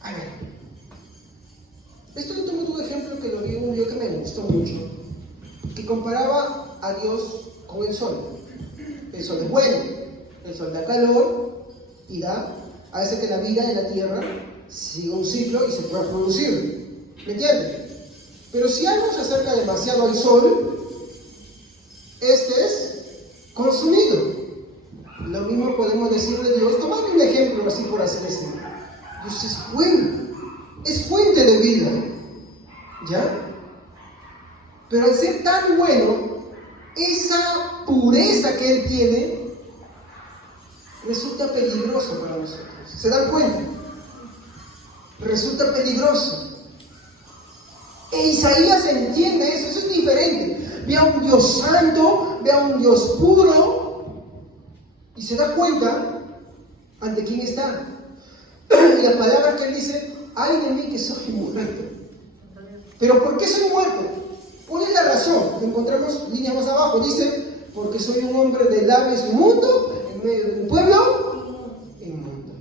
A ver, esto yo tomo un ejemplo que lo vi un día que me gustó mucho, que comparaba a Dios con el sol. El sol es bueno, el sol da calor y hace que la vida en la tierra siga un ciclo y se pueda producir. ¿Me entiendes? Pero si algo se acerca demasiado al sol, este es consumido. Lo mismo podemos decir de Dios. Tomando un ejemplo así por hacer este. Dios es bueno, es fuente de vida, ¿ya? Pero al ser tan bueno, esa pureza que Él tiene resulta peligroso para nosotros. ¿Se dan cuenta? Resulta peligroso. E Isaías entiende eso, eso es diferente. Ve a un Dios santo, ve a un Dios puro y se da cuenta ante quién está. Y la palabra que él dice, ay de mí que soy muerto. ¿Pero por qué soy muerto? ¿Cuál es la razón? Encontramos líneas más abajo, dice, porque soy un hombre de labios inmundo, en medio de un pueblo inmundo.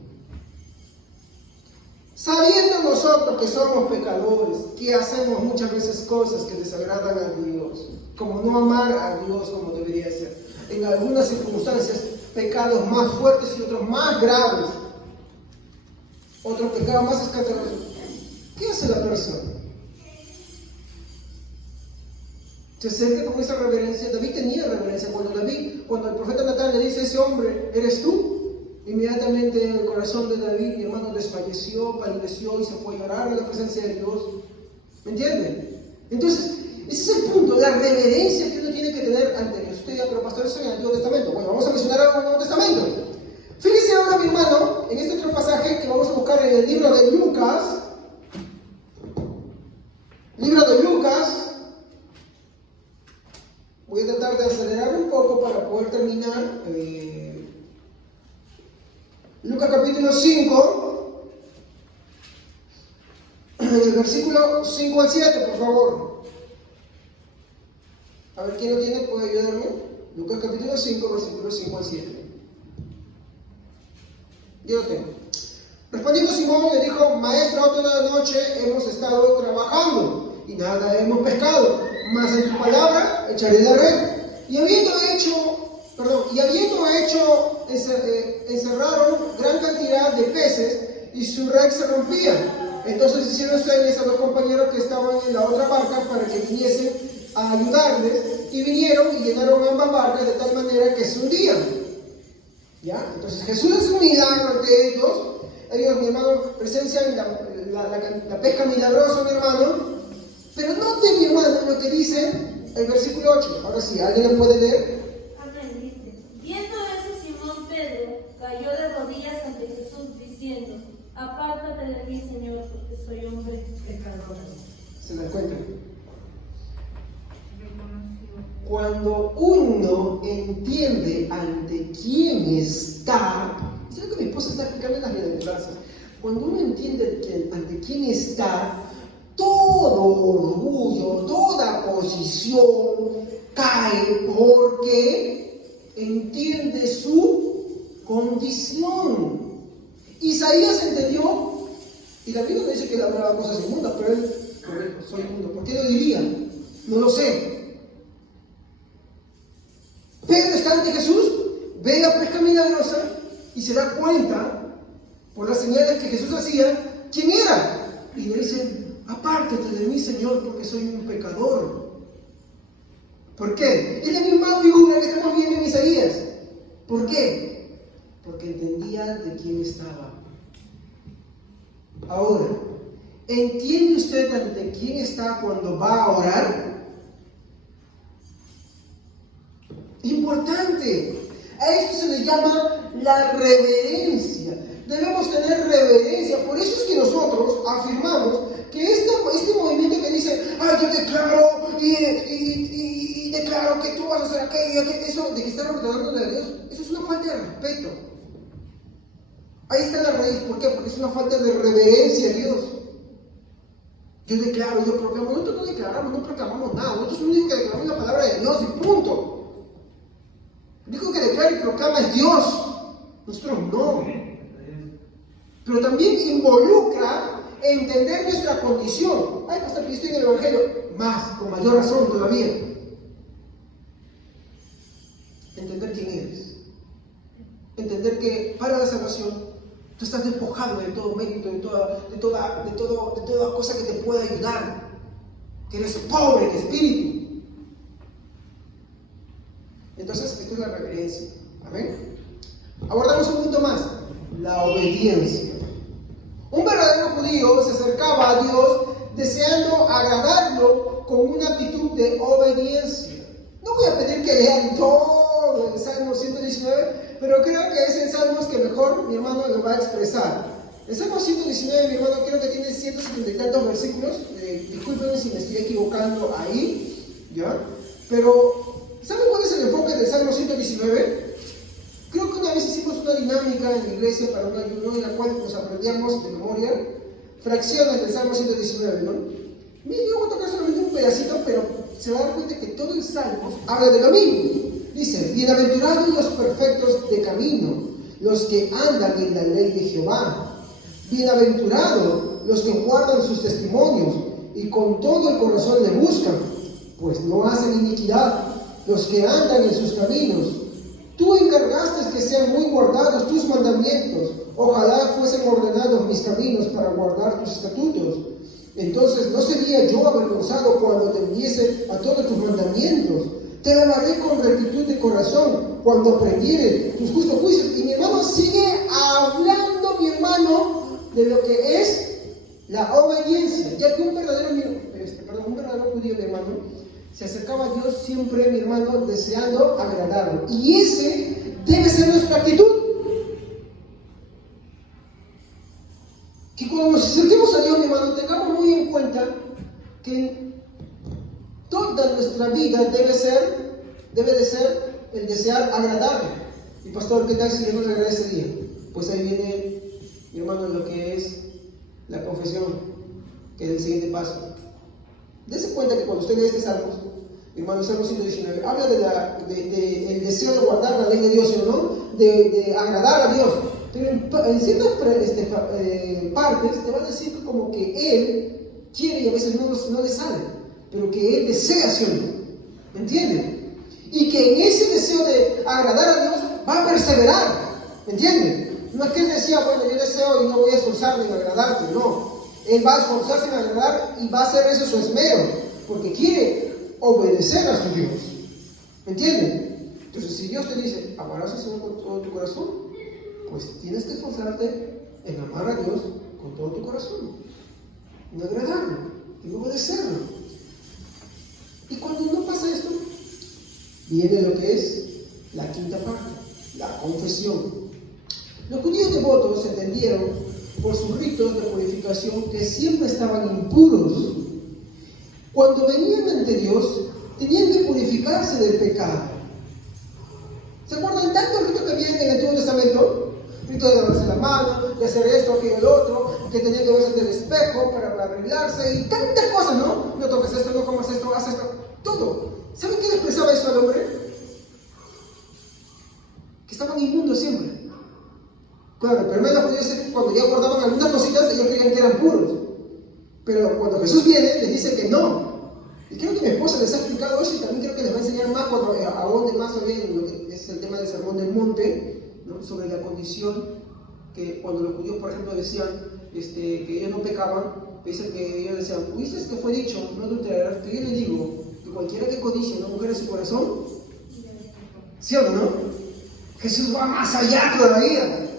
Sabiendo nosotros que somos pecadores, que hacemos muchas veces cosas que desagradan a Dios, como no amar a Dios como debería ser. En algunas circunstancias, pecados más fuertes y otros más graves. Otro pecado más escandaloso. ¿Qué hace la persona? Se acerca con esa reverencia. David tenía reverencia. Cuando el profeta Natán le dice a ese hombre, ¿eres tú? Inmediatamente en el corazón de David, mi hermano, desfalleció, palideció y se fue a llorar en la presencia de Dios. ¿Me entienden? Entonces, ese es el punto, la reverencia que uno tiene que tener ante Dios. Usted dirá, pero pastor, eso en el Antiguo Testamento. Bueno, vamos a mencionar algo en el Nuevo Testamento. Fíjese ahora, mi hermano, en este otro pasaje que vamos a buscar en el libro de Lucas. Libro de Lucas. Voy a tratar de acelerar un poco para poder terminar. Lucas capítulo 5. El versículo 5 al 7, por favor. A ver, ¿quién lo tiene? ¿Puede ayudarme? Lucas capítulo 5, versículo 5 al 7. Yo lo tengo. Respondiendo Simón le dijo, maestro, toda la noche hemos estado trabajando y nada hemos pescado, mas en tu palabra echaré la red. Y habiendo hecho, encerraron gran cantidad de peces y su red se rompía. Entonces hicieron señas a los compañeros que estaban en la otra barca para que viniesen a ayudarles, y vinieron y llenaron ambas barcas de tal manera que se hundían. ¿Ya? Entonces Jesús hace un milagro ante ellos, mi hermano, presencian la pesca milagrosa, mi hermano. Pero noten, mi hermano, lo que dice el versículo 8. Ahora sí, ¿alguien lo puede leer? Amén, dice. Viendo eso, Simón Pedro cayó de rodillas ante Jesús diciendo, apártate de mí, Señor, porque soy hombre pecador. ¿Se dan cuenta? Cuando uno entiende ante quién está, ¿sabes que mi esposa está explicando en las bienaventuranzas? Cuando uno entiende ante quién está, todo orgullo, toda posición cae porque entiende su condición. Isaías entendió, y la Biblia no dice que él hablaba cosas inmundas, pero él dijo, soy inmundo. ¿Por qué lo diría? No lo sé. Pedro está ante Jesús, ve la pesca milagrosa y se da cuenta, por las señales que Jesús hacía, quién era. Y le dice, apártate de mí, Señor, porque soy un pecador. ¿Por qué? Es la misma figura que estamos viendo en Isaías. ¿Por qué? porque entendía de quién estaba. Ahora, ¿entiende usted ante quién está cuando va a orar? Importante. A esto se le llama la reverencia. Debemos tener reverencia. Por eso es que nosotros afirmamos que este movimiento que dice, yo declaro y declaro que tú vas a hacer aquello, eso de que estar ordenándole a Dios, eso es una falta de respeto. Ahí está la raíz. ¿Por qué? Porque es una falta de reverencia a Dios. Yo declaro, yo proclamo. Nosotros no declaramos, no proclamamos nada. Nosotros lo único que declaramos es la palabra de Dios y punto. El único que declara y proclama es Dios. Nosotros no. Pero también involucra entender nuestra condición. Pastor, que yo estoy en el Evangelio. Con mayor razón todavía. Entender quién eres. Entender que para la salvación tú estás despojado de todo mérito, de toda cosa que te pueda ayudar. Que eres pobre en espíritu. Entonces, esto es la reverencia. Amén. Abordamos un punto más. La obediencia. Un verdadero judío se acercaba a Dios deseando agradarlo con una actitud de obediencia. No voy a pedir que lean todo el Salmo 119, pero creo que es el Salmo que mejor mi hermano lo va a expresar. El Salmo 119, mi hermano, creo que tiene 170 y tantos versículos. Discúlpenme si me estoy equivocando ahí, ¿ya? Pero, ¿saben cuál es el enfoque del Salmo 119? Creo que una vez hicimos una dinámica en la iglesia para un ayuno en la cual nos aprendíamos de memoria fracciones del Salmo 119, ¿no? Mira, yo voy a tocar solamente un pedacito, pero se va a dar cuenta que todo el Salmo habla de lo mismo. Dice, bienaventurados los perfectos de camino, los que andan en la ley de Jehová. Bienaventurados los que guardan sus testimonios y con todo el corazón le buscan, pues no hacen iniquidad los que andan en sus caminos. Tú encargaste que sean muy guardados tus mandamientos. Ojalá fuesen ordenados mis caminos para guardar tus estatutos. Entonces no sería yo avergonzado cuando te enviese a todos tus mandamientos. Te alabaré con rectitud de corazón cuando aprendiere tus justos juicios. Y mi hermano sigue hablando, mi hermano, de lo que es la obediencia. Ya que un verdadero judío, mi hermano, se acercaba a Dios siempre, mi hermano, deseando agradarlo. Y ese debe ser nuestra actitud. Que cuando nos acerquemos a Dios, mi hermano, tengamos muy en cuenta que toda nuestra vida debe de ser el desear agradarle. Y pastor, ¿qué tal si yo no le agradezco ese día? Pues ahí viene, mi hermano, lo que es la confesión, que es el siguiente paso. Dese cuenta que cuando usted lee este Salmo, mi hermano, Salmo 119, habla del deseo de guardar la ley de Dios, ¿no? De agradar a Dios. Pero en ciertas partes te va a decir como que él quiere y a veces no le sale, pero que él desea, ¿sí o no? ¿Entienden? Y que en ese deseo de agradar a Dios va a perseverar, ¿entienden? No es que él decía, bueno, yo deseo y no voy a esforzarme en agradarte, no. Él va a esforzarse en agradar y va a hacer eso su esmero, porque quiere obedecer a su Dios. ¿Entienden? Entonces, si Dios te dice, amarás al Señor con todo tu corazón, pues tienes que esforzarte en amar a Dios con todo tu corazón, en agradarlo, en obedecerlo. Y cuando no pasa esto, viene lo que es la quinta parte, la confesión. Los judíos devotos entendieron por sus ritos de purificación que siempre estaban impuros. Cuando venían ante Dios, tenían que purificarse del pecado. ¿Se acuerdan tanto el rito que había en el Antiguo Testamento? Rito de lavarse la mano, de hacer esto, aquello, lo otro, que tenían que verse ante el espejo para arreglarse y tantas cosas, ¿no? No toques esto, no comas esto, haz esto, todo. ¿Saben qué le expresaba eso al hombre? Que estaban inmundos siempre. Claro, pero los judíos cuando ya guardaban algunas cositas, ellos creían que eran puros. Pero cuando Jesús viene, les dice que no. Y creo que mi esposa les ha explicado eso y también creo que les va a enseñar más cuando ahonde más sobre lo que es el tema del sermón del monte, ¿no? Sobre la condición que cuando los judíos, por ejemplo, decían que ellos no pecaban, dicen que ellos decían, ¿oíste que fue dicho? No adulterarás. Pero yo les digo que cualquiera que codicie a una mujer en su corazón, ¿sí o no? Jesús va más allá todavía,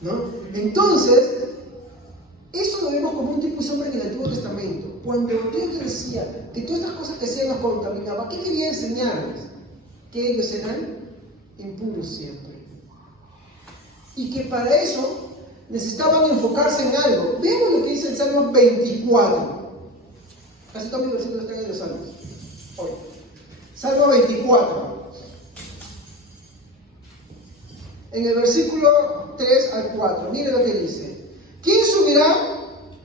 ¿no? Entonces, eso lo vemos como un tipo de sombra en el Antiguo Testamento. Cuando Dios decía que todas estas cosas que hacían los contaminaban, ¿qué quería enseñarles? Que ellos eran impuros siempre. Y que para eso necesitaban enfocarse en algo. Veamos lo que dice el Salmo 24. Casi todos mis versículos están en los Salmos. Hoy. Salmo 24. En el versículo 3 al 4. Mire lo que dice. ¿Quién subirá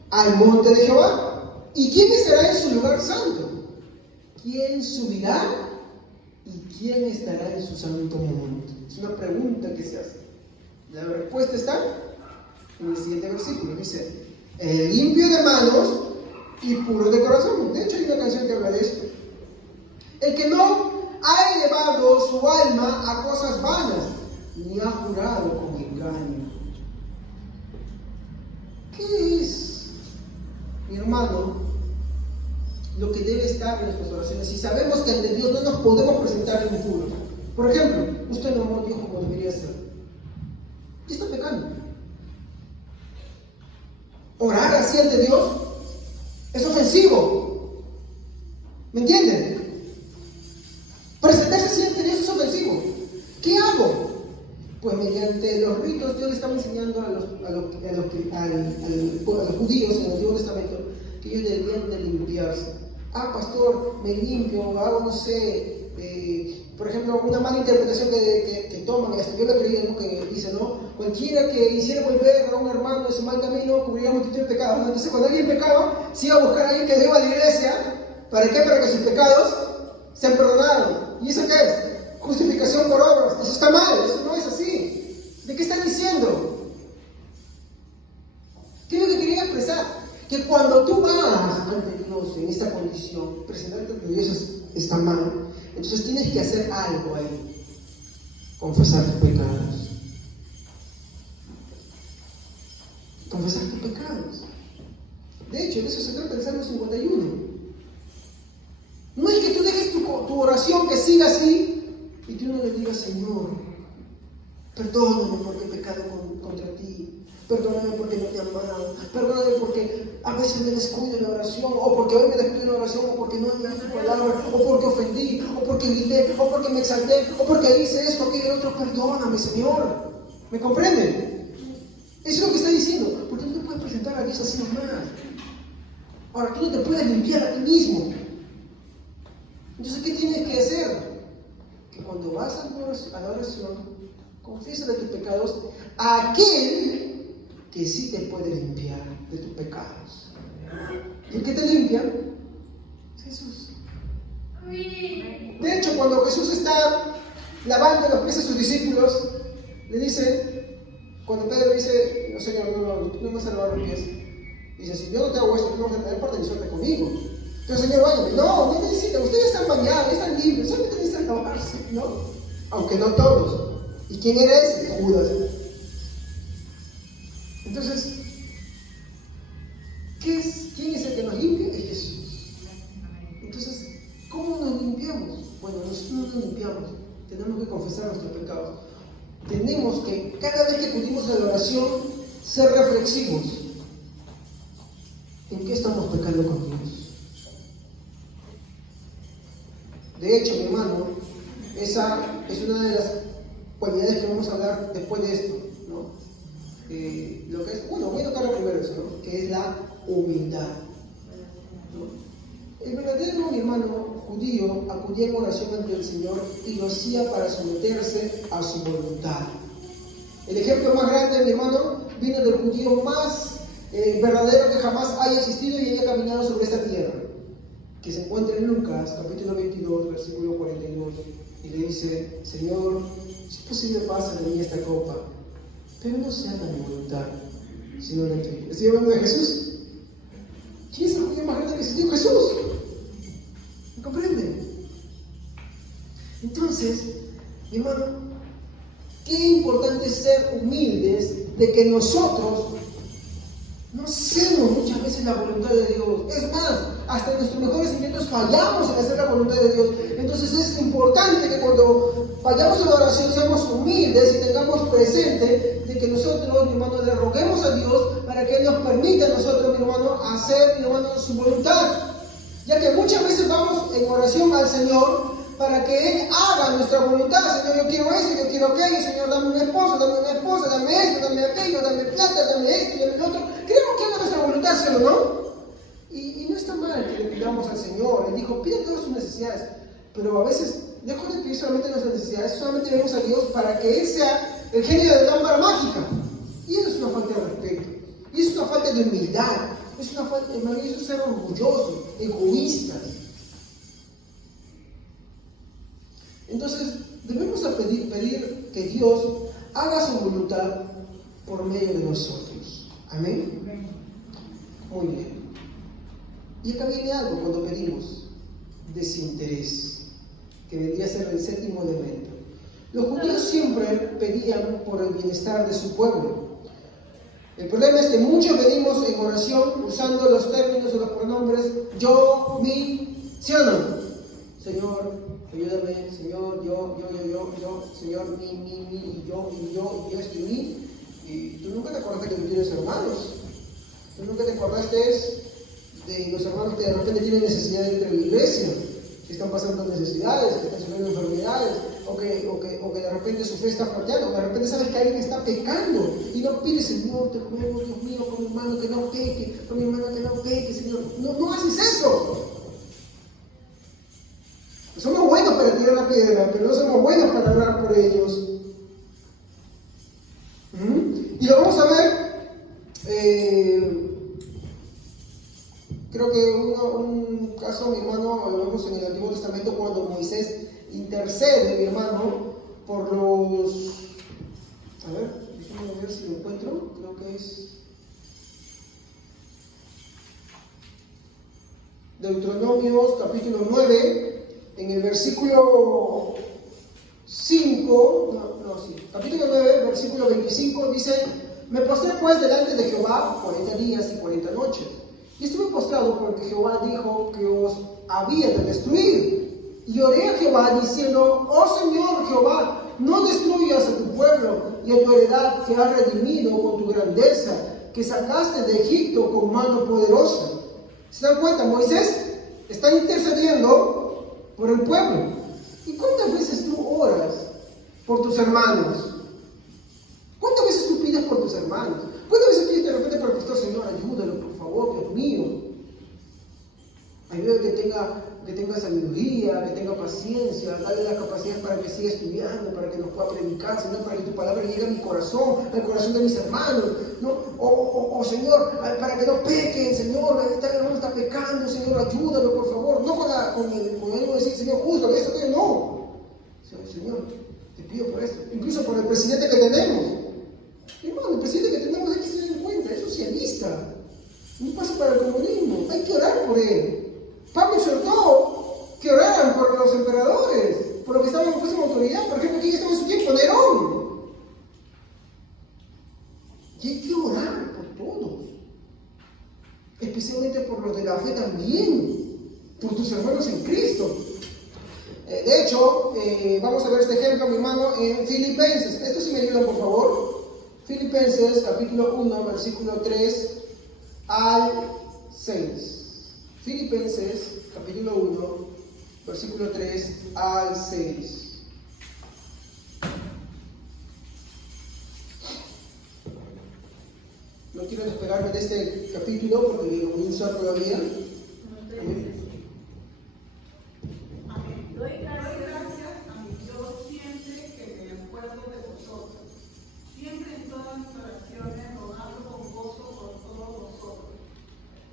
al monte de Jehová? ¿Y quién estará en su lugar santo? ¿Quién subirá? ¿Y quién estará en su santo monte? Es una pregunta que se hace. La respuesta está en el siguiente versículo. Dice, limpio de manos y puro de corazón. De hecho hay una canción que habla de esto. El que no ha elevado su alma a cosas vanas, ni ha jurado con engaño. ¿Qué es, mi hermano, lo que debe estar en nuestras oraciones? Si sabemos que ante Dios no nos podemos presentar impuros. Por ejemplo, usted no amó a Dios como debería ser. ¿Qué está pecando? Orar así ante Dios es ofensivo. ¿Me entienden? Presentarse así ante Dios es ofensivo. ¿Qué hago? Pues mediante los ritos Dios le estaba enseñando a los judíos en el Antiguo Testamento que ellos debían de limpiarse. Ah, pastor, me limpio, hago, no sé, por ejemplo, una mala interpretación que toman, hasta yo lo he creído, ¿no? Que dice, ¿no? Cualquiera que hiciera volver a un hermano de su mal camino cubriría multitud de pecados, ¿no? Entonces cuando alguien pecaba, se iba a buscar a alguien que deba a la iglesia. ¿Para qué? Para que sus pecados sean perdonados. ¿Y eso qué es? Justificación por obras. Eso está mal, eso no es así. ¿De qué están diciendo? ¿Qué es lo que quería expresar? Que cuando tú vas ante Dios en esta condición, presentarte ante Dios está mal. Entonces tienes que hacer algo ahí. Confesar tus pecados. Confesar tus pecados. De hecho, de eso se trata el Salmo 51. No es que tú dejes tu oración que siga así y tú no le digas, Señor, perdóname porque he pecado contra ti. Perdóname porque no te he amado. Perdóname porque a veces me descuido en la oración, o porque hoy me descuido en la oración, o porque no leí tu palabra, o porque ofendí, o porque grité, o porque me exalté, o porque hice esto, aquello, otro. Perdóname, Señor. ¿Me comprenden? Eso es lo que está diciendo. Porque tú no te puedes presentar a Dios así nomás. Ahora, tú no te puedes limpiar a ti mismo. Entonces, ¿qué tienes que hacer? Que cuando vas a la oración, confiesa de tus pecados a aquel que sí te puede limpiar de tus pecados. ¿Y el que te limpia? Es Jesús. De hecho, cuando Jesús está lavando los pies a sus discípulos, le dice, cuando Pedro dice, no Señor, tú no me vas a lavar los pies. Dice, si yo no te hago esto, tú no vas a tener parte de suerte conmigo. Entonces, Señor, váyame. No necesitan, ustedes están bañados, están limpios, solamente necesitan lavarse, ¿no? Aunque no todos. ¿Y quién era ese? Judas. Entonces, ¿quién es el que nos limpia? Es Jesús. Entonces, ¿cómo nos limpiamos? Bueno, nosotros no nos limpiamos. Tenemos que confesar nuestros pecados. Tenemos que, cada vez que acudimos a la oración, ser reflexivos. ¿En qué estamos pecando con Dios? De hecho, mi hermano, esa es una de las cualidades que vamos a hablar después de esto, ¿no? Lo que es, bueno, voy a tocar lo primero, ¿no? Que es la humildad, ¿no? El verdadero, mi hermano, judío acudía en oración ante el Señor y lo hacía para someterse a su voluntad. El ejemplo más grande, mi hermano, vino del judío más verdadero que jamás haya existido y haya caminado sobre esta tierra, que se encuentra en Lucas, capítulo 22, versículo 42, y le dice, Señor, si es posible, pasa de mí esta copa, pero no se haga mi voluntad, sino la tuya. ¿Estoy hablando de Jesús? ¿Quién es el judío más grande que existió? Jesús. ¿Me comprenden? Entonces, mi hermano, qué importante es ser humildes de que nosotros No hacemos muchas veces la voluntad de Dios. Es más, hasta en nuestros mejores intentos fallamos en hacer la voluntad de Dios. Entonces es importante que cuando vayamos a la oración seamos humildes y tengamos presente de que nosotros, mi hermano, le roguemos a Dios para que Él nos permita a nosotros, mi hermano, hacer, mi hermano, su voluntad. Ya que muchas veces vamos en oración al Señor para que Él haga nuestra voluntad. Señor, yo quiero esto, yo quiero aquello. Señor, dame un esposo, dame una esposa, dame esto, dame aquello, dame plata, dame esto, dame lo otro. Queremos que haga nuestra voluntad, ¿sí o no? Y no está mal que le pidamos al Señor. Él dijo, pide todas sus necesidades. Pero a veces, lejos de pedir solamente nuestras necesidades, solamente venimos a Dios para que Él sea el genio de la lámpara mágica. Y eso es una falta de respeto. Y es una falta de humildad. Es una falta, hermano, eso es ser orgulloso, egoístas. Entonces, debemos pedir que Dios haga su voluntad por medio de nosotros. Amén. Muy bien. Y acá viene algo cuando pedimos: desinterés, que vendría a ser el séptimo elemento. Los judíos siempre pedían por el bienestar de su pueblo. El problema es que muchos venimos en oración usando los términos o los pronombres yo, mi, ¿sí o no? Señor, ayúdame, Señor, yo, Señor, mi, y yo, esto y mí. Y tú nunca te acordaste que tú tienes hermanos. Tú nunca te acordaste de los hermanos que de repente tienen necesidad dentro de la iglesia, que están pasando necesidades, que están sufriendo enfermedades, o que de repente su fe está fallando, o de repente sabes que alguien está pecando y no pides, Señor, te ruego, Dios mío, por mi hermano que no peque, por mi hermana que no peque, Señor. No haces eso. Somos buenos para tirar la piedra, pero no somos buenos para orar por ellos. Y lo vamos a ver. Creo que un caso, mi hermano, lo vemos en el Antiguo Testamento cuando Moisés intercede, mi hermano, por los... A ver, déjenme ver si lo encuentro. Creo que es Deuteronomios capítulo 9, en el versículo 5, capítulo 9, versículo 25, dice: me postré pues delante de Jehová 40 días y 40 noches. Y estuve postrado porque Jehová dijo que os había de destruir. Y oré a Jehová diciendo: oh Señor Jehová, no destruyas a tu pueblo y a tu heredad que has redimido con tu grandeza, que sacaste de Egipto con mano poderosa. ¿Se dan cuenta? Moisés está intercediendo por el pueblo. ¿Y cuántas veces tú oras por tus hermanos? ¿Cuántas veces tú pides por tus hermanos? ¿Cuántas veces pides de repente por el pastor? Señor, ayúdalo, por favor, Dios mío. Ayúdale que tenga sabiduría, que tenga paciencia, dale la capacidad para que siga estudiando, para que nos pueda predicar, Señor, para que tu palabra llegue a mi corazón, al corazón de mis hermanos, ¿no? O Señor, para que no pequen, Señor, este hermano está pecando, Señor, ayúdalo, por favor. No con el decir, Señor, júzgalo, esto que no. Señor, te pido por esto. Incluso por el presidente que tenemos. Hermano, el presidente que tenemos hay que tener en cuenta, es socialista. No pasa para el comunismo, hay que orar por él. Pablo exhortó que oraran por los emperadores, por los que estaban en puestos de autoridad. Por ejemplo, ¿quién estaba en su tiempo? Nerón. Y hay que orar por todos, especialmente por los de la fe también, por tus hermanos en Cristo. De hecho, vamos a ver este ejemplo, mi hermano, en Filipenses. Esto sí me ayudan, por favor. Filipenses, capítulo 1, versículo 3 al 6. Filipenses, capítulo 1, versículo 3 al 6. No quiero despegarme de este capítulo porque lo voy a usar todavía. Doy gracias a mi Dios siempre que me acuerdo de vosotros, siempre en todas mis oraciones rogando con gozo por todos vosotros,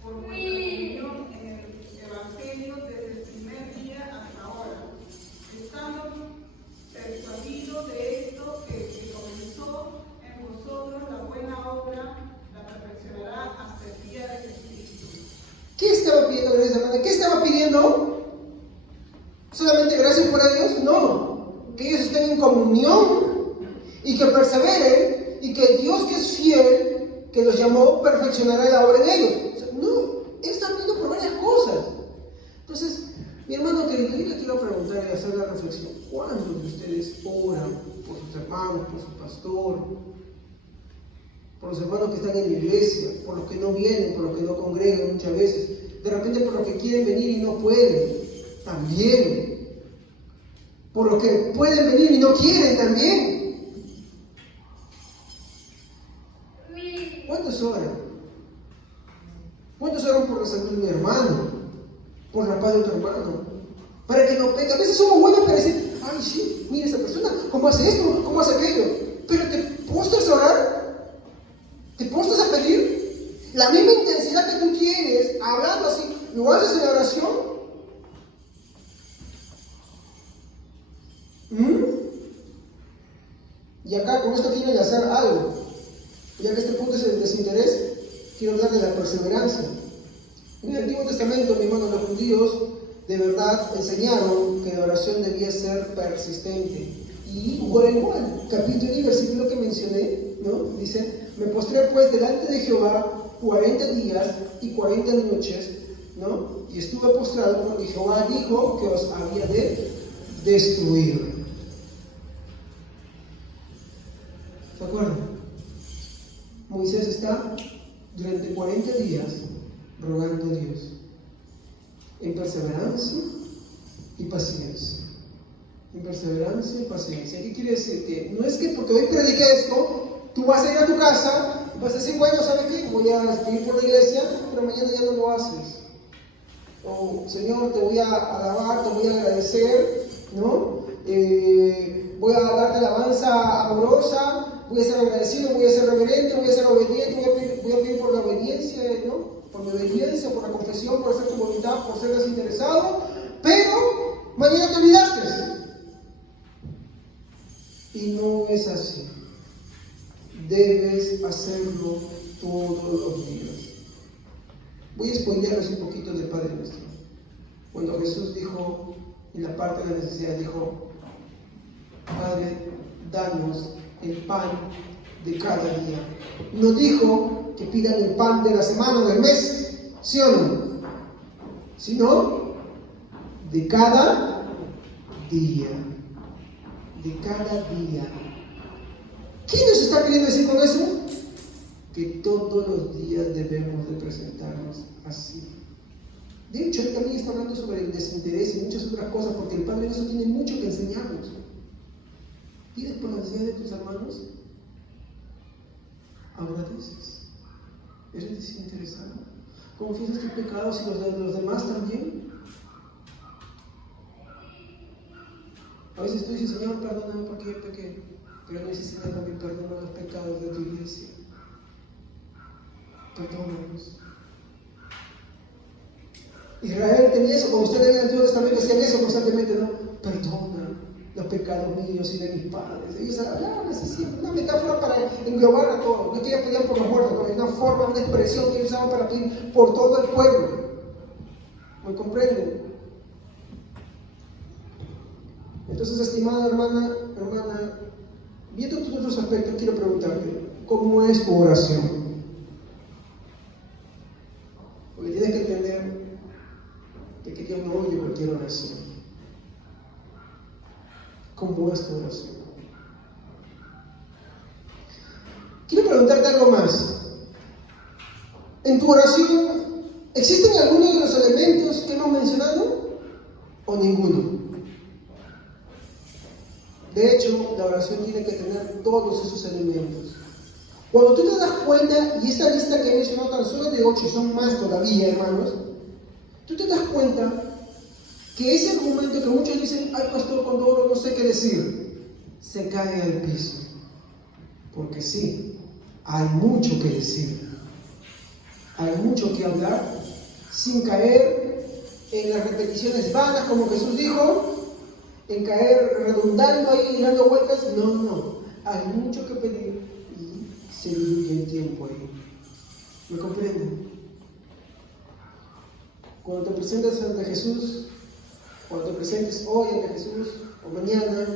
por vuestra unión en el Evangelio desde el primer día hasta ahora, estando persuadido de esto que comenzó en vosotros la buena obra, la perfeccionará hasta el día de Jesucristo. ¿Qué estaba pidiendo, hermana? ¿Qué estaba pidiendo? ¿Solamente gracias por ellos? No. Que ellos estén en comunión y que perseveren y que Dios, que es fiel, que los llamó perfeccionará la obra en ellos. O sea, no, Él está viendo por varias cosas. Entonces, mi hermano querido, yo le quiero preguntar y hacer la reflexión. ¿Cuántos de ustedes oran por sus hermanos, por su pastor, por los hermanos que están en la iglesia, por los que no vienen, por los que no congregan muchas veces, de repente por los que quieren venir y no pueden, también, por los que pueden venir y no quieren también? ¿Cuántos oran? ¿Cuántos oran por la salud de mi hermano? Por la paz de tu hermano, para que no peque? A veces somos buenos para decir, ay sí, mira esa persona, ¿cómo hace esto? ¿Cómo hace aquello? Pero ¿te postras a orar? ¿Te postras a pedir? La misma intensidad que tú tienes, hablando así, ¿lo haces en la oración? Y acá con esto quiero enlazar algo, ya que este punto es el desinterés, quiero hablar de la perseverancia. En el Antiguo Testamento, mi hermano, los judíos de verdad enseñaron que la oración debía ser persistente. Y igual, capítulo y versículo que mencioné, ¿no? Dice, me postré pues delante de Jehová 40 días y 40 noches, ¿no? Y estuve postrado porque Jehová dijo que os había de destruir. ¿Se acuerdan? Moisés está durante 40 días rogando a Dios en perseverancia y paciencia. En perseverancia y paciencia. ¿Qué quiere decir? Que no es que porque hoy prediqué esto, tú vas a ir a tu casa y vas a decir, bueno, ¿sabes qué? Voy a escribir por la iglesia, pero mañana ya no lo haces. O, Señor, te voy a alabar, te voy a agradecer, ¿no? Voy a darte alabanza amorosa, voy a ser agradecido, voy a ser reverente, voy a ser obediente, voy a pedir por la obediencia, ¿no? Por mi obediencia, por la confesión, por hacer tu voluntad, por ser desinteresado, pero mañana te olvidaste. Y no es así. Debes hacerlo todos los días. Voy a spoilearles un poquito del Padre Nuestro. Cuando Jesús dijo, en la parte de la necesidad, dijo, Padre, danos el pan de cada día. No dijo que pidan el pan de la semana o del mes, ¿sí o no? Sino de cada día. De cada día. ¿Qué nos está queriendo decir con eso? Que todos los días debemos de presentarnos así. De hecho, él también está hablando sobre el desinterés y muchas otras cosas, porque el Padre Nuestro tiene mucho que enseñarnos. ¿Pides por la necesidad de tus hermanos? Agradeces. ¿Eres desinteresado? ¿Confiesas tus pecados y los de los demás también? A veces tú dices, Señor, perdóname porque yo pequé, pero no dices, Señor, también perdona los pecados de tu iglesia. Perdónanos. Israel tenía eso, cuando ustedes en el Antiguo Testamento decían eso constantemente, ¿no? Perdona los pecados míos y de mis padres. Ellos hablaban así siempre, una metáfora para englobar a todos. No es que ellos pedían por los muertos, no, es una forma, una expresión que ellos usaban para pedir por todo el pueblo. ¿Me comprenden? Entonces, estimada hermana, viendo todos los aspectos, quiero preguntarte, ¿cómo es tu oración? Porque tienes que entender que Dios no oye cualquier oración. ¿Cómo es tu oración? Quiero preguntarte algo más. ¿En tu oración existen algunos de los elementos que hemos mencionado o ninguno? De hecho, la oración tiene que tener todos esos elementos. Cuando tú te das cuenta, y esta lista que he mencionado tan solo de 8, son más todavía, hermanos, tú te das cuenta que ese argumento que muchos dicen, ay pastor, cuando oro no sé qué decir, se cae al piso. Porque sí, hay mucho que decir, hay mucho que hablar, sin caer en las repeticiones vanas, como Jesús dijo, en caer redundando ahí y dando vueltas. No, hay mucho que pedir y se diluye el tiempo ahí. ¿Me comprenden? Cuando te presentas ante Jesús, cuando te presentes hoy ante Jesús o mañana,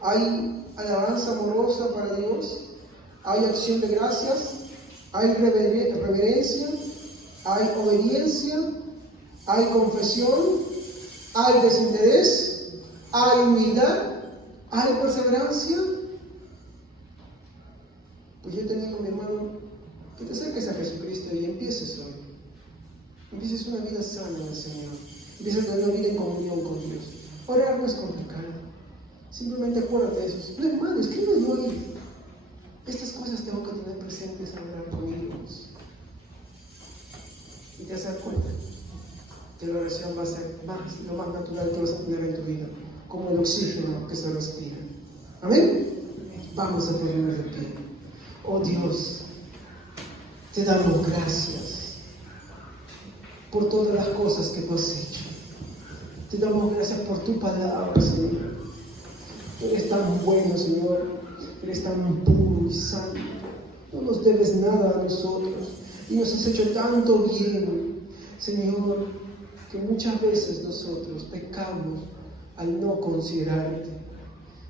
¿hay alabanza amorosa para Dios? Hay acción de gracias, hay reverencia, hay obediencia, hay confesión, hay desinterés, hay humildad, hay perseverancia. Pues yo te digo, mi hermano, que te acerques a Jesucristo y empieces hoy. Empieces una vida sana en el Señor. Empieces una vida en comunión con Dios. Orar no es complicado. Simplemente acuérdate de eso. No, hermano, escribe yo ahí. Estas cosas tengo que tener presentes al orar con Dios. Y te vas a dar cuenta que la oración va a ser lo más natural que vas a tener en tu vida, como el oxígeno que se respira. ¿Amén? Vamos a ponernos de pie. Oh Dios, te damos gracias por todas las cosas que tú has hecho. Te damos gracias por tu palabra, Señor. Tú eres tan bueno, Señor. Eres tan puro y santo. No nos debes nada a nosotros. Y nos has hecho tanto bien, Señor, que muchas veces nosotros pecamos al no considerarte.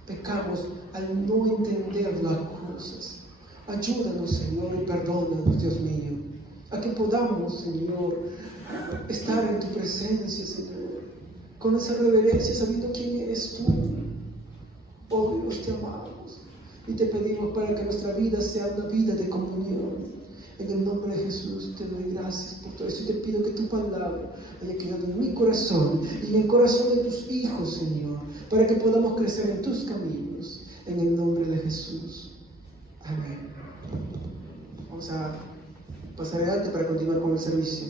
Pecamos al no entender las cosas. Ayúdanos, Señor, y perdónanos, Dios mío, a que podamos, Señor, estar en tu presencia, Señor, con esa reverencia, sabiendo quién eres tú. Oh Dios, te amamos y te pedimos para que nuestra vida sea una vida de comunión. En el nombre de Jesús te doy gracias por todo esto y te pido que tu palabra haya quedado en mi corazón y en el corazón de tus hijos, Señor, para que podamos crecer en tus caminos. En el nombre de Jesús. Amén. Vamos a pasar adelante para continuar con el servicio.